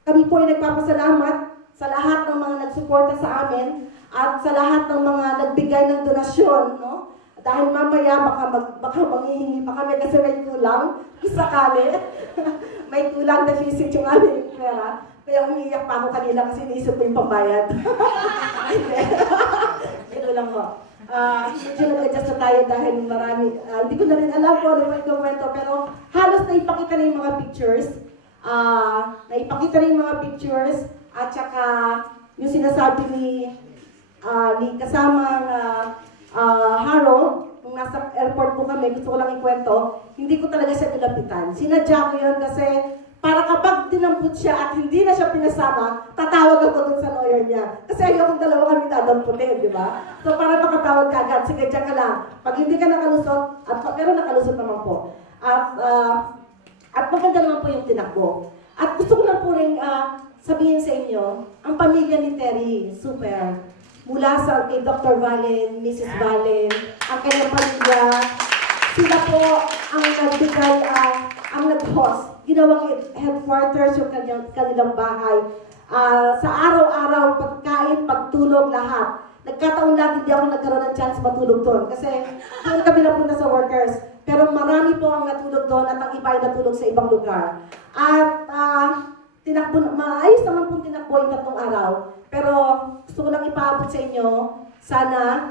kami po ay nagpapasalamat sa lahat ng mga nagsuporta sa amin at sa lahat ng mga nagbigay ng donasyon, no? Dahil mamaya baka manghihingi pa kami kasi may kulang sakali. May kulang deficit yung aming pera. Kaya umiiyak pa ako kanina kasi iniisip ko yung pambayad. Ito lang po. Medyo nag-adjust na tayo dahil marami, hindi ko na rin alam po ano yung kwento, pero halos naipakita na yung mga pictures. Naipakita na yung mga pictures at saka yung sinasabi ni kasamang Harold, nung nasa airport po kami, gusto ko lang ikwento, hindi ko talaga siya nilapitan. Sinadya ko yun kasi para kapag dinampot siya at hindi na siya pinasama, tatawag ako dun sa lawyer niya. Kasi ayokong dalawa kami dadamputin, di ba? So para makatawag ka agad, sige, dyan ka lang. Pag hindi ka nakalusot, pero nakalusot naman po. At maganda naman po yung tinakbo. At gusto ko lang po rin sabihin sa inyo, ang pamilya ni Terry, super. Mula sa kay Dr. Valen, Mrs. Valen, ang kanyang pamilya, sila po ang nagbigay, ang nag-host. Ginawang headquarters yung kanilang bahay. Sa araw-araw, pagkain, pagtulog, lahat. Nagkataon lang hindi ako nagkaroon ng chance matulog doon. Kasi doon kami napunta sa workers. Pero marami po ang natulog doon at ang iba ay natulog sa ibang lugar. At maayos naman pong tinakbo yung 3 araw. Pero gusto ko lang ipaabot sa inyo, sana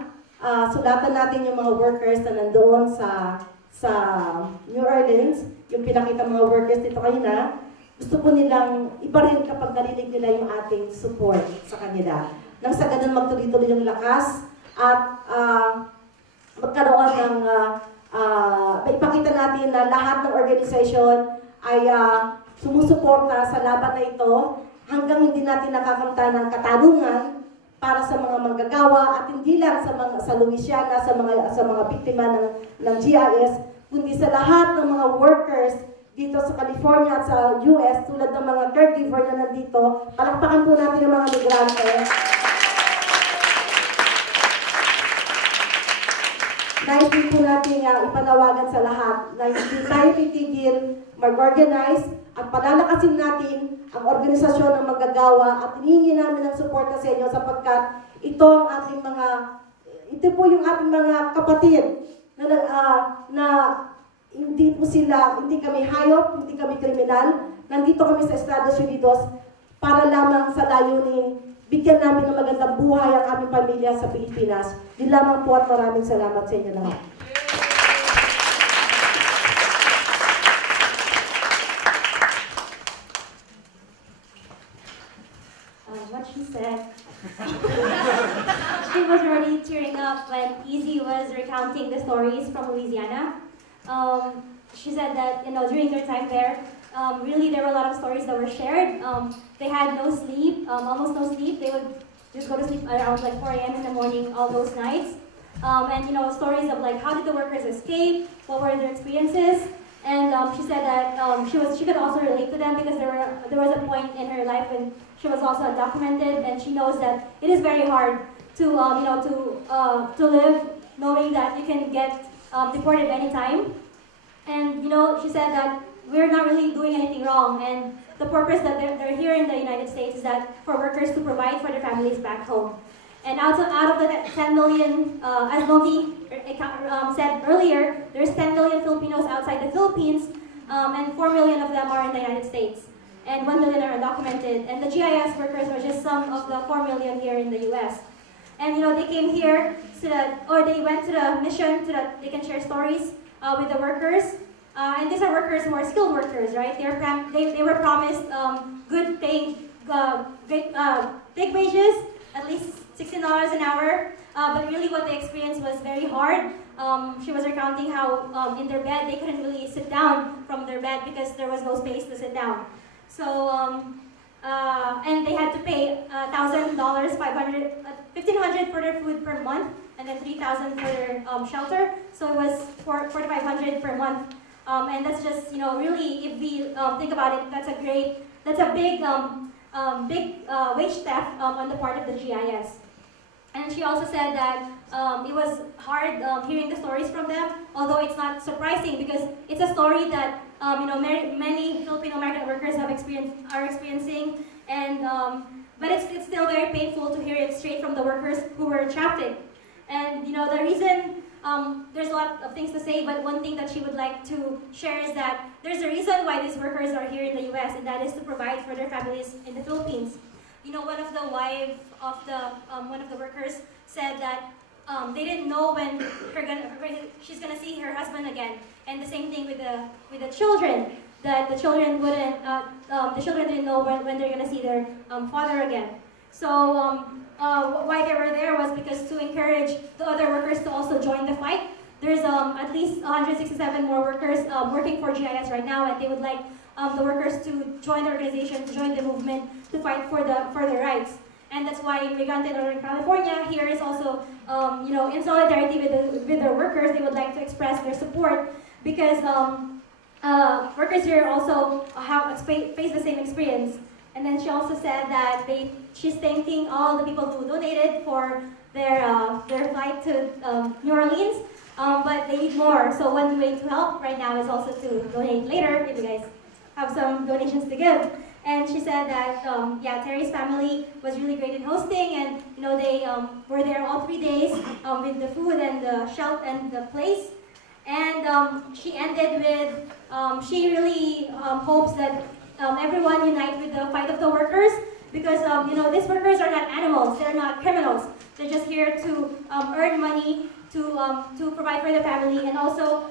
sulatan natin yung mga workers na nandoon sa New Orleans, yung pinakita mga workers dito kanina, gusto po nilang iba rin kapag narinig nila yung ating support sa kanila. Nang sa ganun magtuloy-tuloy yung lakas at magkaroon ng maipakita natin na lahat ng organization ay sumusuporta sa laban na ito hanggang hindi natin nakakamta ng katarungan para sa mga manggagawa at hindi lang sa Louisiana, sa mga biktima ng GIS, kundi sa lahat ng mga workers dito sa California at sa US, tulad ng mga caregiver na nandito. Palakpakan po natin yung mga migrante. Nais din po natin ipanawagan sa lahat na hindi tayo titigil, mag-organize at palalakasin natin ang organisasyon ng manggagawa at hiningi namin ng suporta sa inyo sapagkat ito po yung ating mga kapatid na hindi kami hayop, hindi kami kriminal. Nandito kami sa Estados Unidos para lamang sa layunin bigyan namin ng magandang buhay ang aming pamilya sa Pilipinas. Yun lamang po at maraming salamat sa inyo lahat. What she said. She was already tearing up when Easy was recounting the stories from Louisiana. She said that during their time there, really there were a lot of stories that were shared. They had no sleep, almost no sleep. They would just go to sleep around like 4 a.m. in the morning all those nights. And stories of like how did the workers escape, what were their experiences. And she said that she could also relate to them because there was a point in her life when she was also undocumented, and she knows that it is very hard to live knowing that you can get deported anytime. And she said that we're not really doing anything wrong, and the purpose that they're here in the United States is that for workers to provide for their families back home. And out of the 10 million, as Novi said earlier, there's 10 million Filipinos outside the Philippines, and 4 million of them are in the United States, and 1 million are undocumented. And the GIS workers are just some of the 4 million here in the U.S. And they came here they went to the mission so that they can share stories with the workers. And these are workers, more skilled workers, right? They were promised good paying big wages, at least $16 an hour. But really what they experienced was very hard. She was recounting how in their bed they couldn't really sit down from their bed because there was no space to sit down. So, and they had to pay $1,000, $1,500 for their food per month, and then $3,000 for their shelter. So it was $4,500 per month. And that's just, really, if we think about it, that's a big wage theft on the part of the GIS. And she also said that it was hard hearing the stories from them, although it's not surprising because it's a story that many Filipino American workers are experiencing, and but it's still very painful to hear it straight from the workers who were trafficked. And the reason there's a lot of things to say, but one thing that she would like to share is that there's a reason why these workers are here in the U.S., and that is to provide for their families in the Philippines. One of the wife of one of the workers said that they didn't know when she's gonna see her husband again, and the same thing with the children. That the children didn't know when they're gonna see their father again. So why they were there was because to encourage the other workers to also join the fight. There's at least 167 more workers working for GIS right now, and they would like the workers to join the organization, to join the movement, to fight for their rights. And that's why in Migrante Northern California, here is also, in solidarity with their workers, they would like to express their support because workers here also face the same experience. And then she also said that she's thanking all the people who donated for their flight to New Orleans, but they need more. So one way to help right now is also to donate later if you guys have some donations to give. And she said that, Terry's family was really great in hosting, and they were there all 3 days with the food and the shelter and the place. And she ended with, she really hopes that everyone unite with the fight of the workers, because these workers are not animals, they're not criminals. They're just here to earn money, to provide for their family, and also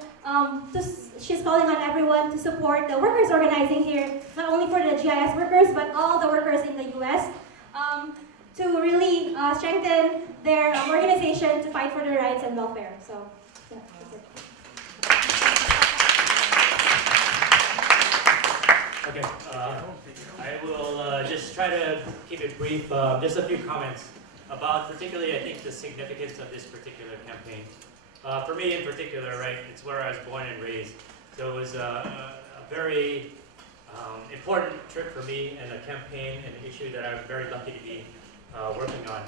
she's calling on everyone to support the workers organizing here, not only for the GIS workers, but all the workers in the U.S. To really strengthen their organization to fight for their rights and welfare. So, yeah, that's it. Okay, I will just try to keep it brief. Just a few comments about particularly, I think, the significance of this particular campaign. For me in particular, right, it's where I was born and raised. So it was a very important trip for me, and a campaign and an issue that I was very lucky to be working on.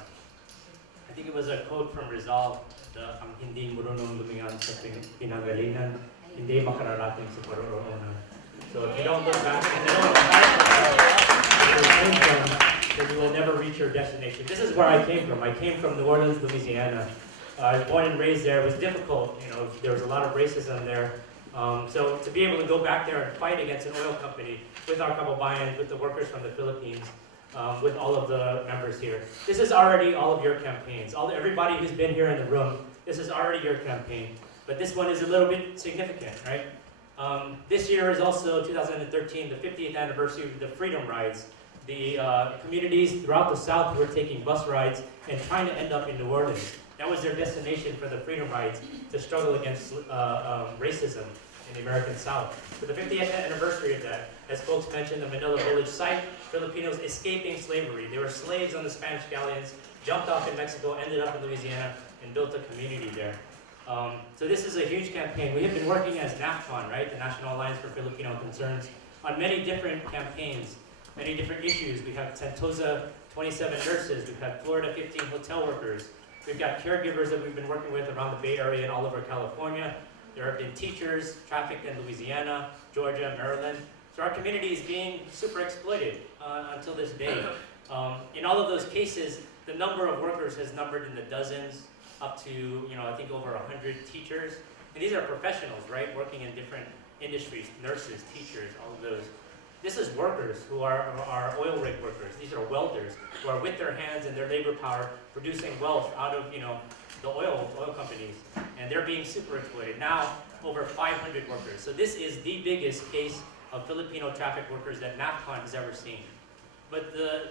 I think it was a quote from Rizal, ang hindi marunong lumingan sa pinanggalingan, hindi makararating sa paroroonan. So if you don't look back and you don't then you will never reach your destination. This is where I came from. I came from New Orleans, Louisiana. I was born and raised there. It was difficult. There was a lot of racism there. So to be able to go back there and fight against an oil company with our kababayans, with the workers from the Philippines, with all of the members here. This is already all of your campaigns. Everybody who's been here in the room, this is already your campaign. But this one is a little bit significant, right? This year is also 2013, the 50th anniversary of the Freedom Rides. The communities throughout the South who were taking bus rides and trying to end up in New Orleans. That was their destination for the Freedom Rides, to struggle against racism in the American South. For the 50th anniversary of that, as folks mentioned, the Manila Village site, Filipinos escaping slavery. They were slaves on the Spanish galleons, jumped off in Mexico, ended up in Louisiana, and built a community there. So this is a huge campaign. We have been working as NAFCON, right, the National Alliance for Filipino Concerns, on many different campaigns, many different issues. We have Sentosa 27 nurses, we've had Florida 15 hotel workers, we've got caregivers that we've been working with around the Bay Area and all over California. There have been teachers trafficked in Louisiana, Georgia, Maryland. So our community is being super exploited until this day. In all of those cases, the number of workers has numbered in the dozens, up to, I think over 100 teachers. And these are professionals, right, working in different industries, nurses, teachers, all of those. This is workers who are oil rig workers. These are welders who are with their hands and their labor power producing wealth out of, the oil companies. And they're being super exploited. Now, over 500 workers. So this is the biggest case of Filipino traffic workers that NAFCON has ever seen. But the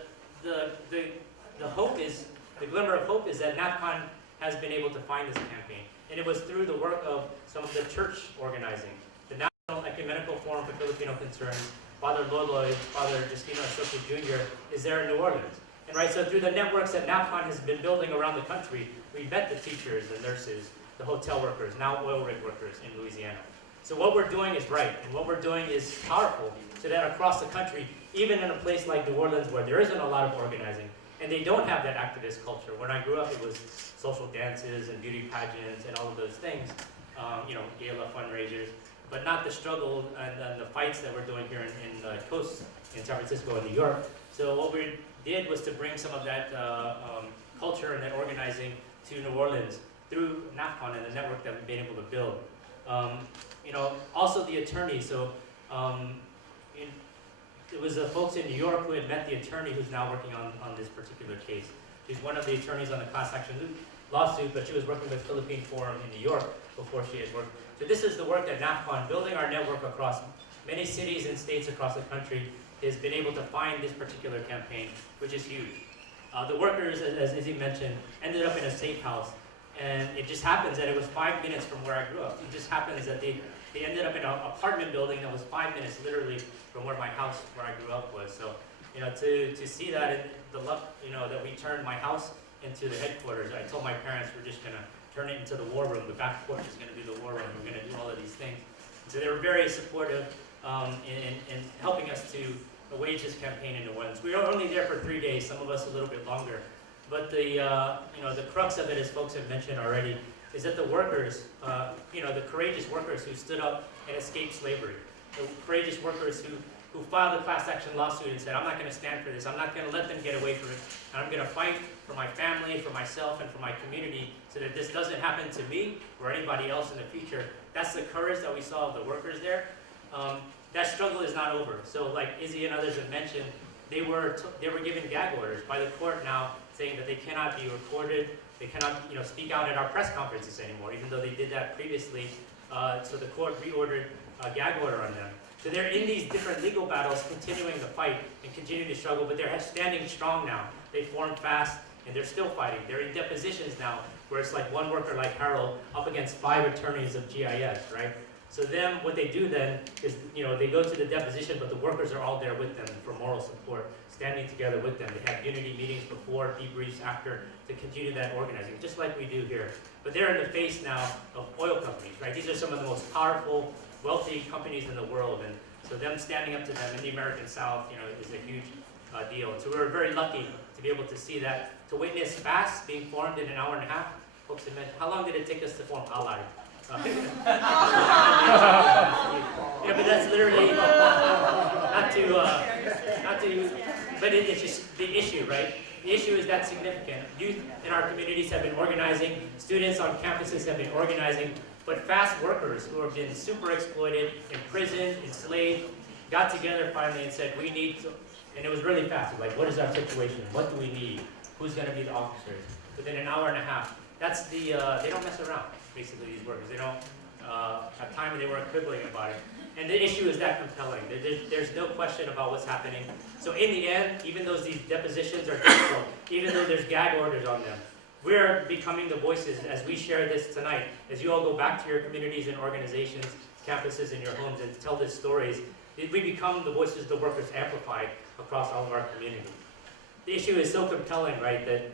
hope is, the glimmer of hope is that NAPCON has been able to find this campaign. And it was through the work of some of the church organizing. The National Ecumenical Forum for Filipino Concerns, Father Loloy, Father Justino Soto Jr. is there in New Orleans. And right, so through the networks that NAPCON has been building around the country, we met the teachers, the nurses, the hotel workers, now oil rig workers in Louisiana. So what we're doing is right, and what we're doing is powerful, so that across the country, even in a place like New Orleans where there isn't a lot of organizing, and they don't have that activist culture. When I grew up, it was social dances and beauty pageants and all of those things, gala fundraisers, but not the struggle and the fights that we're doing here in the coast in San Francisco and New York. So what we did was to bring some of that culture and that organizing to New Orleans through NAPCON and the network that we've been able to build. Also the attorney. So it was the folks in New York who had met the attorney who's now working on this particular case. She's one of the attorneys on the class action lawsuit, but she was working with Philippine Forum in New York before she had worked. So this is the work that NAPCON, building our network across many cities and states across the country, has been able to find this particular campaign, which is huge. The workers, as Izzy mentioned, ended up in a safe house. And it just happens that it was 5 minutes from where I grew up. It just happens that they ended up in an apartment building that was 5 minutes literally from where my house, where I grew up was. So, to see that, the luck, that we turned my house into the headquarters. I told my parents we're just gonna turn it into the war room. The back porch is gonna be the war room. We're gonna do all of these things. So they were very supportive in helping us to wage this campaign in New Orleans. We were only there for 3 days, some of us a little bit longer. But the crux of it, as folks have mentioned already, is that the workers, the courageous workers who stood up and escaped slavery, the courageous workers who filed a class action lawsuit and said, I'm not going to stand for this, I'm not going to let them get away from it, and I'm going to fight for my family, for myself, and for my community, so that this doesn't happen to me or anybody else in the future. That's the courage that we saw of the workers there. That struggle is not over. So like Izzy and others have mentioned, they were given gag orders by the court now, saying that they cannot be recorded, they cannot speak out at our press conferences anymore, even though they did that previously. So the court reordered a gag order on them. So they're in these different legal battles, continuing to fight and continue to struggle, but they're standing strong now. They formed fast, and they're still fighting. They're in depositions now, where it's like one worker like Harold up against 5 attorneys of GIS, right? So then, what they do then is, they go to the deposition, but the workers are all there with them for moral support, standing together with them. They have unity meetings before, debriefs after, to continue that organizing, just like we do here. But they're in the face now of oil companies, right? These are some of the most powerful, wealthy companies in the world, and so them standing up to them in the American South, is a huge deal. And so we were very lucky to be able to see that, to witness FAST being formed in an hour and a half. Folks have mentioned, how long did it take us to form Allied? But that's literally but it's just the issue, right? The issue is that significant. Youth in our communities have been organizing, students on campuses have been organizing, but fast workers who have been super exploited, imprisoned, enslaved, got together finally and said, we need to, and it was really fast. Like, what is our situation? What do we need? Who's going to be the officers? Within an hour and a half. That's they don't mess around, basically, these workers. They don't have time, and they weren't quibbling about it. And the issue is that compelling. There's no question about what's happening. So in the end, even though these depositions are difficult, even though there's gag orders on them, we're becoming the voices as we share this tonight. As you all go back to your communities and organizations, campuses, and your homes and tell these stories, we become the voices the workers amplified across all of our communities. The issue is so compelling, right, that,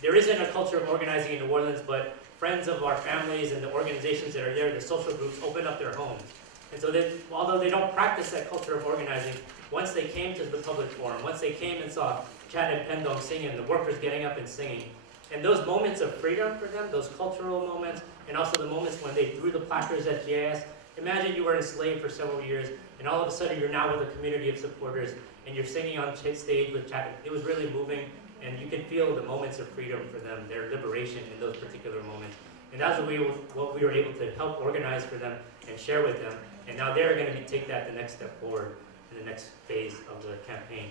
there isn't a culture of organizing in New Orleans, but friends of our families and the organizations that are there, the social groups, open up their homes. And so although they don't practice that culture of organizing, once they came to the public forum, once they came and saw Chad and Pendong singing, the workers getting up and singing, and those moments of freedom for them, those cultural moments, and also the moments when they threw the placards at GIS, imagine you were enslaved for several years, and all of a sudden you're now with a community of supporters, and you're singing on stage with Chad. It was really moving. And you can feel the moments of freedom for them, their liberation in those particular moments. And that's what we were able to help organize for them and share with them. And now they're going to take that the next step forward in the next phase of the campaign.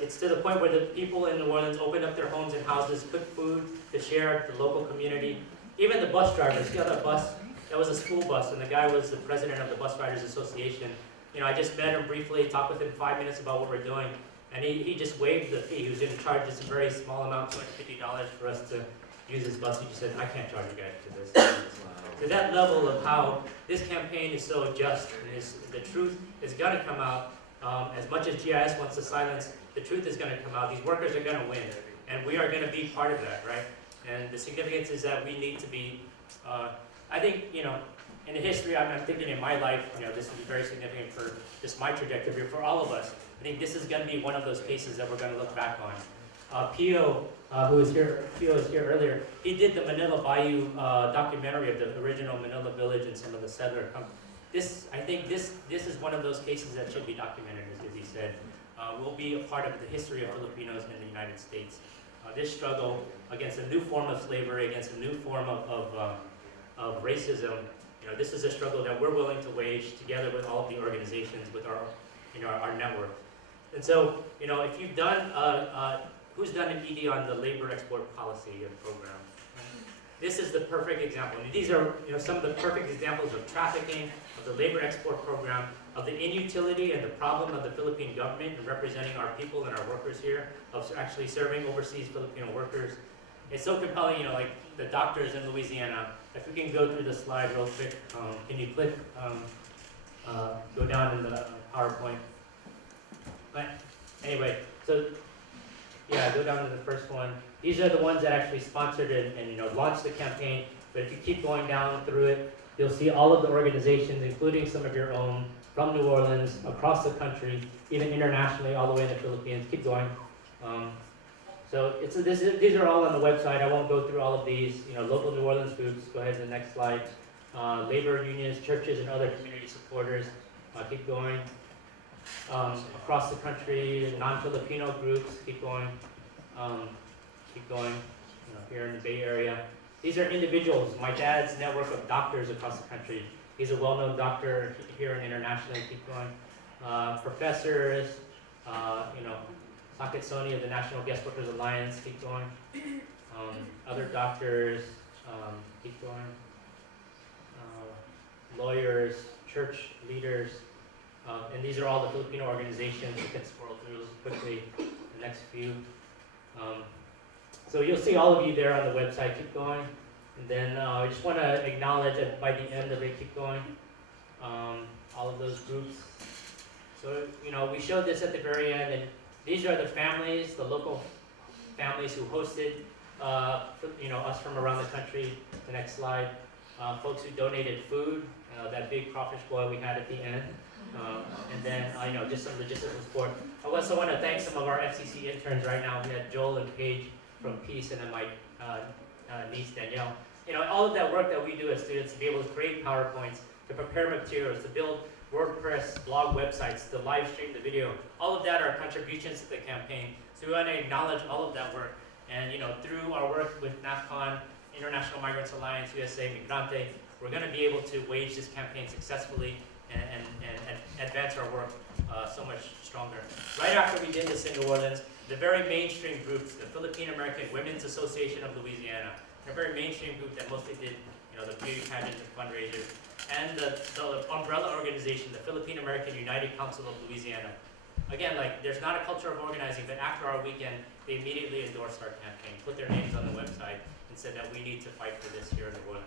It's to the point where the people in New Orleans opened up their homes and houses, cooked food to share with the local community. Even the bus drivers, see how that bus? That was a school bus, and the guy was the president of the Bus Riders Association. I just met him briefly, talked with him 5 minutes about what we're doing, and he just waived the fee. He was going to charge us a very small amount, $250 for us to use his bus. He just said, I can't charge you guys for this. To that level of how this campaign is so just, and the truth is going to come out. As much as GIS wants to silence, the truth is going to come out. These workers are going to win, and we are going to be part of that, right? And the significance is that we need to be, I think, in the history, I'm thinking in my life, this is very significant for just my trajectory, for all of us. I think this is going to be one of those cases that we're going to look back on. Pio, who was here earlier, he did the Manila Bayou documentary of the original Manila village and some of the settler I think this is one of those cases that should be documented, as he said. Will be a part of the history of Filipinos in the United States. This struggle against a new form of slavery, against a new form of racism, this is a struggle that we're willing to wage together with all of the organizations, with our network. And so, if you've done, who's done an ED on the labor export policy program? This is the perfect example. And these are some of the perfect examples of trafficking, of the labor export program, of the inutility and the problem of the Philippine government in representing our people and our workers here, of actually serving overseas Filipino workers. It's so compelling, like the doctors in Louisiana. If we can go through the slide real quick, can you click, go down in the PowerPoint. But anyway, so yeah, go down to the first one. These are the ones that actually sponsored it and launched the campaign. But if you keep going down through it, you'll see all of the organizations, including some of your own, from New Orleans, across the country, even internationally, all the way in the Philippines. Keep going. So these are all on the website. I won't go through all of these. Local New Orleans groups. Go ahead to the next slide. Labor unions, churches, and other community supporters. Keep going. Across the country, non-Filipino groups. Keep going. Keep going. Here in the Bay Area. These are individuals. My dad's network of doctors across the country. He's a well-known doctor here and internationally. Keep going. Professors. Sakit Sony of the National Guest Workers Alliance, keep going. Other doctors, keep going. Lawyers, church leaders, and these are all the Filipino organizations. We can scroll through quickly the next few. So you'll see all of you there on the website. Keep going. And then I just want to acknowledge that by the end of it, keep going. All of those groups. So, we showed this at the very end, and these are the families, the local families who hosted, us from around the country. The next slide. Folks who donated food, that big crawfish boil we had at the end. And then, just some logistical support. I also want to thank some of our FCC interns right now. We had Joel and Paige from Peace, and then my niece Danielle. All of that work that we do as students to be able to create PowerPoints, to prepare materials, to build WordPress, blog websites, to live stream the video. All of that are contributions to the campaign. So we want to acknowledge all of that work. And through our work with NAFCON, International Migrants Alliance, USA Migrante, we're going to be able to wage this campaign successfully and advance our work so much stronger. Right after we did this in New Orleans, the very mainstream groups, the Philippine American Women's Association of Louisiana, a very mainstream group that mostly did the beauty pageants and fundraisers, and the umbrella organization, the Philippine American United Council of Louisiana. Again, there's not a culture of organizing, but after our weekend, they immediately endorsed our campaign, put their names on the website, and said that we need to fight for this here in New Orleans.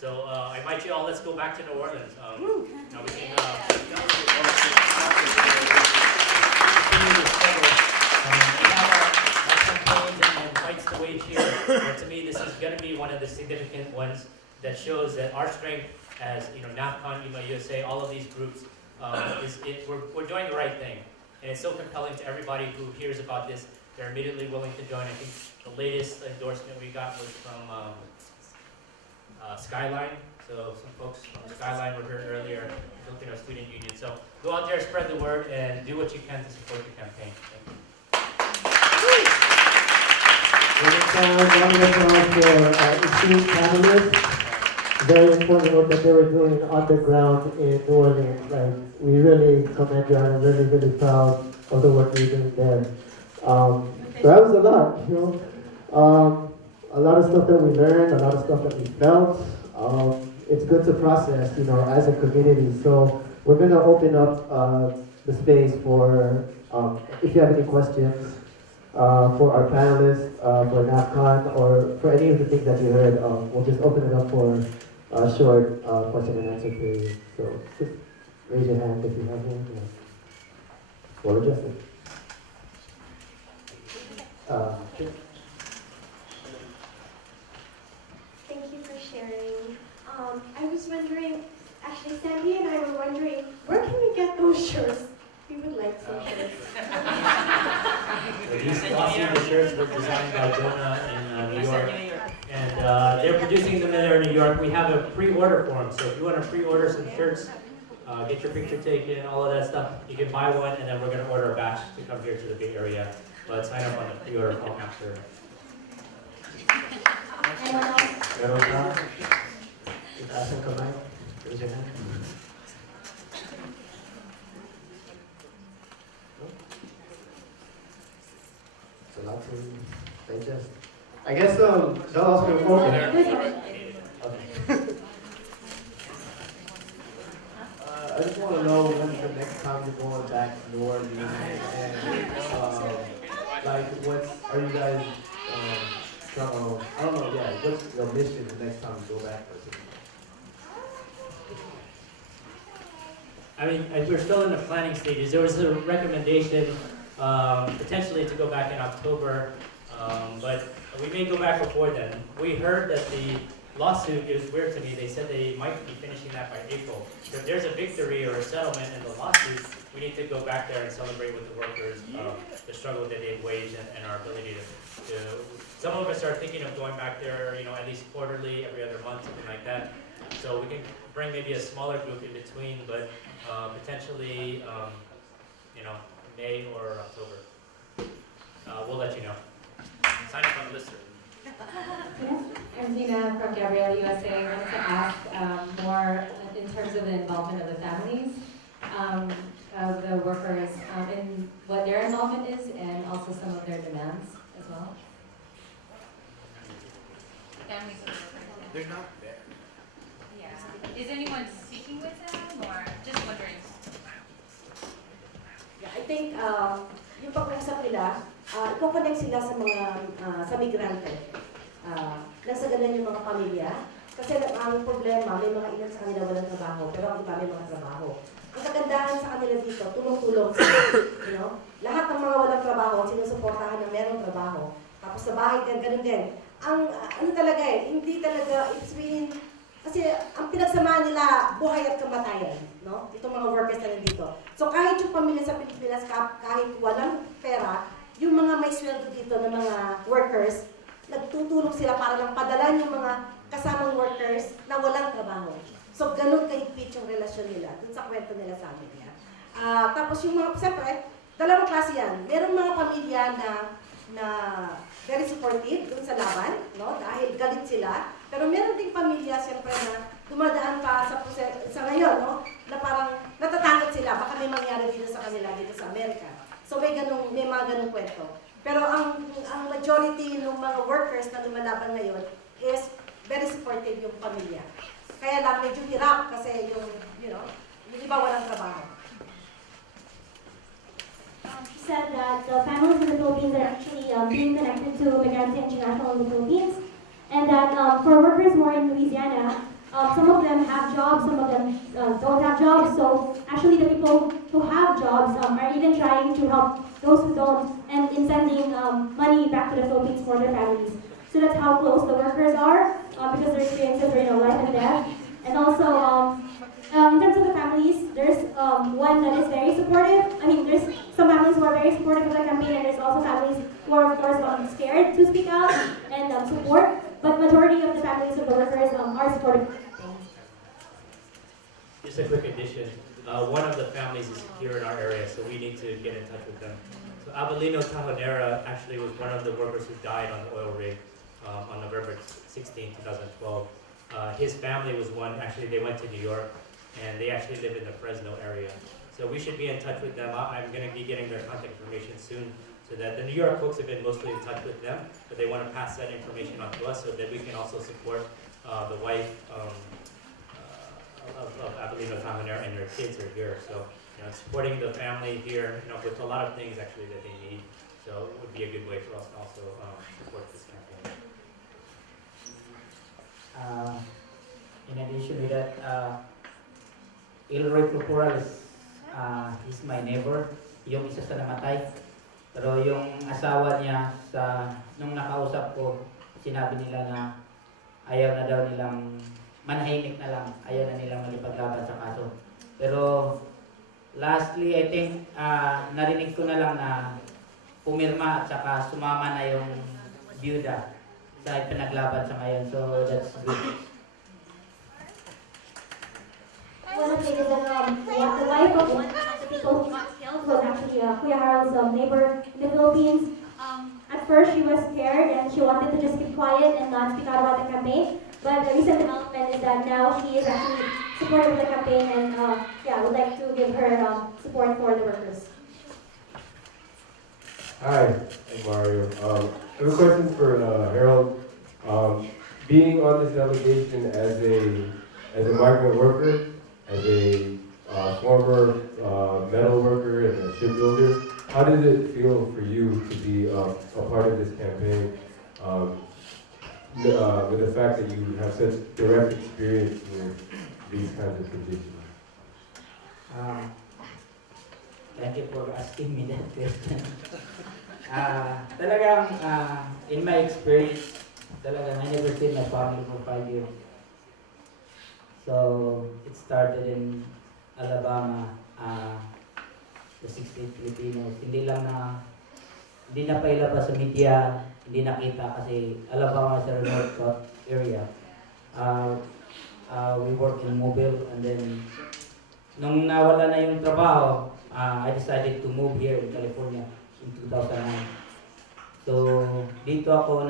So I invite you all, let's go back to New Orleans. Now we can continue this struggle. We have our campaigns and fights to wage here. And to me, this is going to be one of the significant ones that shows that our strength as NAFCON, USA, all of these groups, we're doing the right thing. And it's so compelling to everybody who hears about this. They're immediately willing to join. I think the latest endorsement we got was from Skyline. So some folks from Skyline were here earlier, Filipino Student Union. So go out there, spread the word, and do what you can to support the campaign. Round of applause for our esteemed panelists. Very important work that they were doing on the ground in New Orleans. We really commend you, and I'm really, really proud of the work you're doing there. So that was a lot, a lot of stuff that we learned, a lot of stuff that we felt. It's good to process, as a community. So we're going to open up the space for, if you have any questions for our panelists, for NAPCON, or for any of the things that you heard, we'll just open it up for a short question and answer period. So just raise your hand if you have one. Yeah. We'll address it. Sure. Thank you for sharing. I was wondering, actually Sandy and I were wondering, where can we get those shirts? We would like some shirts. These awesome shirts were designed by Jonah in New York, and they're producing them there in New York. We have a pre-order form, so if you want to pre-order some shirts, get your picture taken, all of that stuff, you can buy one, and then we're going to order a batch to come here to the Bay Area. But sign up on the pre-order form after. Anyone else? Meron ka? Itaas ang kamay. Raise your hand. No? It's a lot to digest. I guess they'll ask you a question. Okay. I just want to know when's the next time you're going back to New Orleans, and like, are you guys trying? I don't know. Yeah, what's your mission the next time you go back? I mean, we're still in the planning stages. There was a recommendation potentially to go back in October, but we may go back before then. We heard that the lawsuit, it was weird to me, they said they might be finishing that by April. So if there's a victory or a settlement in the lawsuit, we need to go back there and celebrate with the workers the struggle that they've waged and our ability to. Some of us are thinking of going back there, at least quarterly, every other month, something like that. So we can bring maybe a smaller group in between, but potentially, May or October. We'll let you know. Sign up on the list. Yes, I'm Zina from Gabrielle USA. I wanted to ask more in terms of the involvement of the families of the workers and what their involvement is, and also some of their demands as well. Families of workers. They're not there. Yeah. Is anyone speaking with them, or just wondering? Yeah, I think yung pag-usap nila, i-connect sila sa mga sa migrante. Nasa ganun yung mga pamilya. Kasi ang aming problema, may mga ilan sa kanila walang trabaho, pero ang iba may mga trabaho. Ang kagandahan sa kanila dito, tulong-tulong sila. Lahat ng mga walang trabaho, sinusuportahan na merong trabaho. Tapos sa bahay din, ganun din. Ang talaga hindi talaga, it's really, kasi ang pinagsamaan nila, buhay at kamatayan, no? Itong mga workers na nandito. So kahit yung pamilya sa Pilipinas, kahit walang pera, yung mga may sweldo dito ng mga workers, nagtutulong sila para lang padalan yung mga kasamang workers na walang trabaho. So ganun kahigpit yung relasyon nila, dun sa kwento nila sa amin yan. Tapos yung mga, siyempre, dalawang klase yan. Merong mga pamilya na very supportive dun sa laban, no? Dahil galit sila. Pero meron ding pamilya, siyempre, na dumadaan pa sa ngayon, no? Na parang natatakot sila, baka may mangyari dito sa kanila, dito sa Amerika. So may mga ganung kwento. Pero ang majority ng mga workers na lumalaban ngayon is very supportive yung pamilya. Kaya lang medyo hirap kasi yung iba walang trabaho. She said that the families in the Philippines are actually being connected to Migrante International in the Philippines, and that for workers who are in Louisiana, some of them have jobs, some of them don't have jobs. So actually, the people who have jobs are even trying to help those who don't, and in sending money back to the Philippines for their families. So that's how close the workers are, because their experiences are life and death. And also, in terms of the families, there's one that is very supportive. I mean, there's some families who are very supportive of the campaign, and there's also families who are, of course, scared to speak out and support. But majority of the families of the workers are supportive. Just a quick addition. One of the families is here in our area, so we need to get in touch with them. So Abelino Tajonera actually was one of the workers who died on the oil rig on November 16, 2012. His family was one, actually they went to New York, and they actually live in the Fresno area. So we should be in touch with them. I'm going to be getting their contact information soon, so that the New York folks have been mostly in touch with them, but they want to pass that information on to us so that we can also support the wife of Abilino Common and their kids are here. So, supporting the family here, with a lot of things actually that they need. So it would be a good way for us to also support this campaign. In addition to that, Ilroy Procura is my neighbor, yung isa sa namatay. Pero yung asawa niya, nung nakausap ko, sinabi nila na ayaw na daw nilang, manahimik na lang, ayaw na nilang magipaglaban sa kaso. Pero lastly, I think, narinig ko na lang na pumirma at saka sumama na yung byuda sa pinaglaban sa ngayon. So that's good. One of the things is that the wife of one of the people who got killed was actually Kuya Harold's neighbor in the Philippines. At first, she was scared and she wanted to just keep quiet and not speak out about the campaign. But the recent development is that now she is actually supportive of the campaign and would like to give her support for the workers. Hi, I'm Mario. I have a question for Harold. Being on this delegation as a migrant worker, as a former metal worker and a shipbuilder, how does it feel for you to be a part of this campaign with the fact that you have such direct experience with these kinds of conditions? Thank you for asking me that question. Talagang, in my experience, talagang I never seen my family for 5 years. So, it started in Alabama, the 16 Filipinos. Hindi na pailabas sa media, hindi nakita kasi Alabama is a remote area. We work in Mobile and then, nung nawala na yung trabaho, I decided to move here in California in 2009. So, dito ako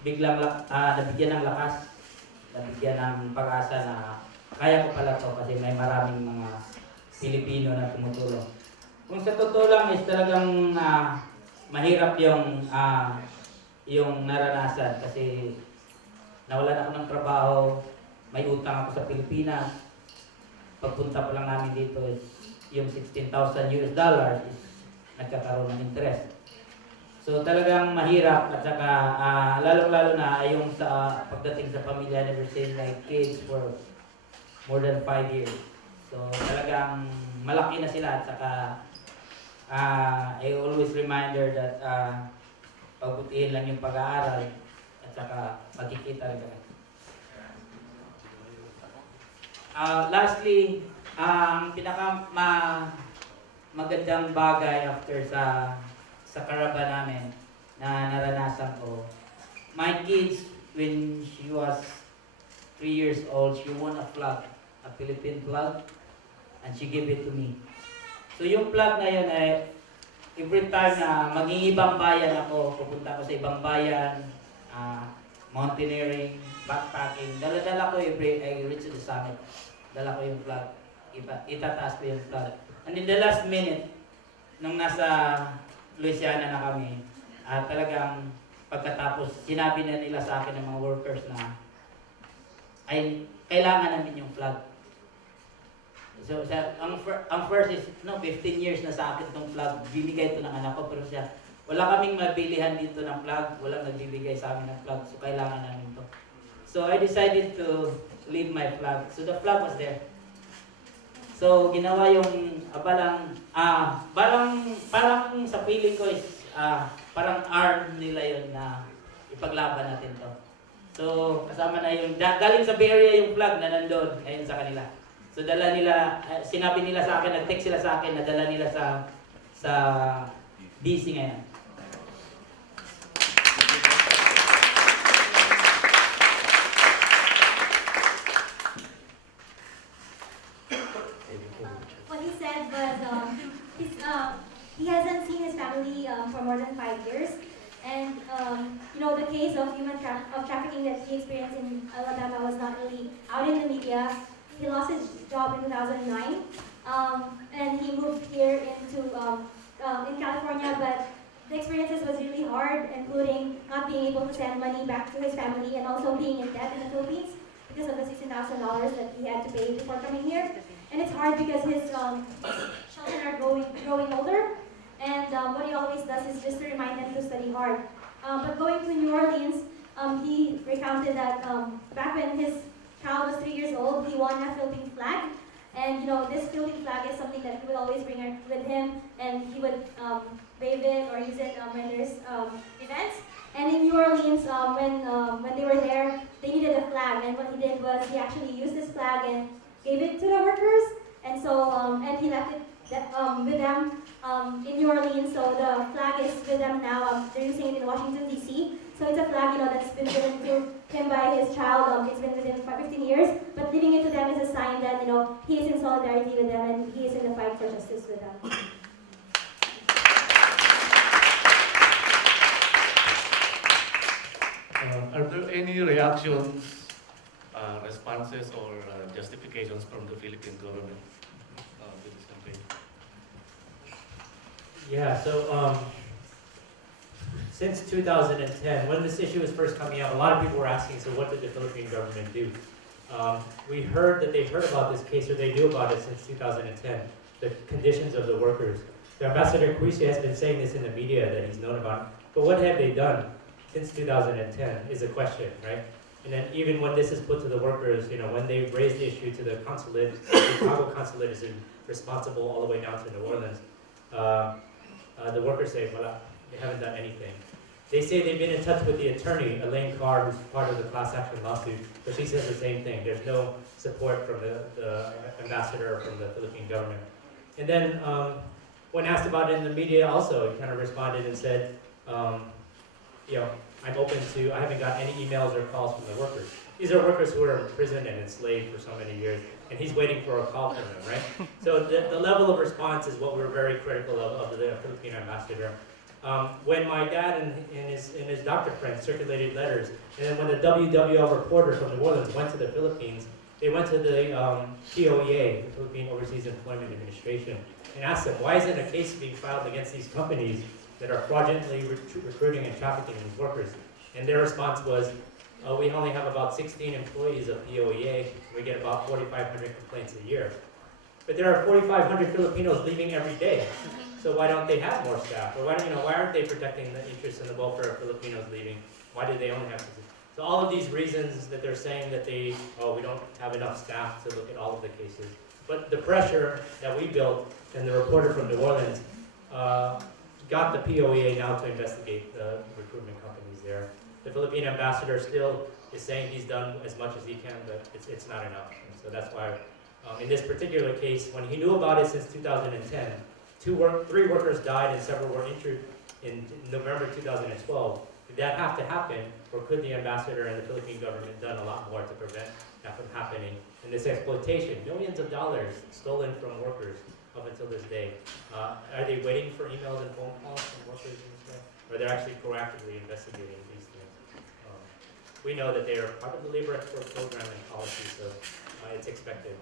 biglang nabigyan ng lakas, nabigyan ng pag-asa na kaya ko pala to kasi may maraming mga Pilipino na tumutulong. Kung sa totoo lang is talagang mahirap yung naranasan kasi nawalan ako ng trabaho, may utang ako sa Pilipinas. Pagpunta pa lang namin dito is yung $16,000 is nagkakaroon ng interest. So talagang mahirap at saka lalong-lalo na yung sa pagdating sa pamilya, never seen my kids for more than 5 years. So talagang malaki na sila at saka I always reminder that pagbutihin lang yung pag-aaral at saka magkikita rin kami. Lastly, ang magandang bagay after sa caravan namin na naranasan ko. My kids, when she was 3 years old, she won a flag, a Philippine flag, and she gave it to me. So yung flag na yun every time na mag-iibang bayan ako, pupunta ako sa ibang bayan, mountaineering, backpacking, dala-dala ko I reach the summit. Dala ko yung flag, itataas ko yung flag. And in the last minute, nung nasa Louisiana na kami, talagang pagkatapos, sinabi na nila sa akin ng mga workers na ay kailangan namin yung flag. So, ang first is, 15 years na sa akin itong flag, binigay ito ng anak ko, pero siya, wala kaming mabilihan dito ng flag, walang nagbibigay sa amin ng flag, so kailangan namin ito. So, I decided to leave my flag. So, the flag was there. So, ginawa yung parang sa feeling ko is parang arm nila yun na ipaglaban natin to. So, kasama na yung, galing sa Bay Area yung flag na nandun ngayon sa kanila. So, dala nila, sinabi nila sa akin, nag-text sila sa akin na dala nila sa BC ngayon. What he said was he hasn't seen his family for more than 5 years. And the case of trafficking that he experienced in Alabama was not really out in the media. He lost his job in 2009, and he moved here in California. But the experiences was really hard, including not being able to send money back to his family and also being in debt in the Philippines because of the $16,000 that he had to pay before coming here. And it's hard because his children are growing older, and what he always does is just to remind them to study hard. But going to New Orleans, he recounted that back when his child was 3 years old, he won a Philippine flag. And you know, this Philippine flag is something that he would always bring with him, and he would wave it or use it when there's events. And in New Orleans, when they were there, they needed a flag, and what he did was he actually used this flag and gave it to the workers, and so and he left it with them in New Orleans. So the flag is with them now. They're using it in Washington D.C. So it's a flag, you know, that's been given to him by his child. It's been with him for 15 years, but giving it to them is a sign that, you know, he is in solidarity with them and he is in the fight for justice with them. Are there any reactions, responses, or justifications from the Philippine government to this campaign? Yeah, so since 2010, when this issue was first coming out, a lot of people were asking, so what did the Philippine government do? We heard that they heard about this case, or they knew about it since 2010, the conditions of the workers. The Ambassador Cuisia has been saying this in the media that he's known about, but what have they done since 2010 is a question, right? And then even when this is put to the workers, you know, when they raise the issue to the consulate, the Chicago consulate is responsible all the way down to New Orleans, the workers say, well, they haven't done anything. They say they've been in touch with the attorney, Elaine Carr, who's part of the class action lawsuit, but she says the same thing. There's no support from the ambassador or from the Philippine government. And then when asked about it in the media also, he kind of responded and said, you know, I'm open to, I haven't got any emails or calls from the workers. These are workers who are imprisoned and enslaved for so many years, and he's waiting for a call from them, right? So the level of response is what we're very critical of the Philippine ambassador. When my dad and his doctor friends circulated letters, and then when the WWL reporter from New Orleans went to the Philippines, they went to the POEA, the Philippine Overseas Employment Administration, and asked them, why isn't a case being filed against these companies that are fraudulently recruiting and trafficking these workers? And their response was, we only have about 16 employees of POEA. We get about 4,500 complaints a year. But there are 4,500 Filipinos leaving every day. So why don't they have more staff? Or why aren't they protecting the interests and the welfare of Filipinos leaving? Why do they only have to? So all of these reasons that they're saying that we don't have enough staff to look at all of the cases. But the pressure that we built and the reporter from New Orleans got the POEA now to investigate the recruitment companies there. The Philippine ambassador still is saying he's done as much as he can, but it's not enough. And so that's why in this particular case, when he knew about it since 2010, 3 workers died and several were injured in November 2012. Did that have to happen, or could the ambassador and the Philippine government done a lot more to prevent that from happening? And this exploitation, millions of dollars stolen from workers up until this day. Are they waiting for emails and phone calls from workers and stuff? Or they're actually proactively investigating these things? We know that they are part of the labor export program and policy, so it's expected.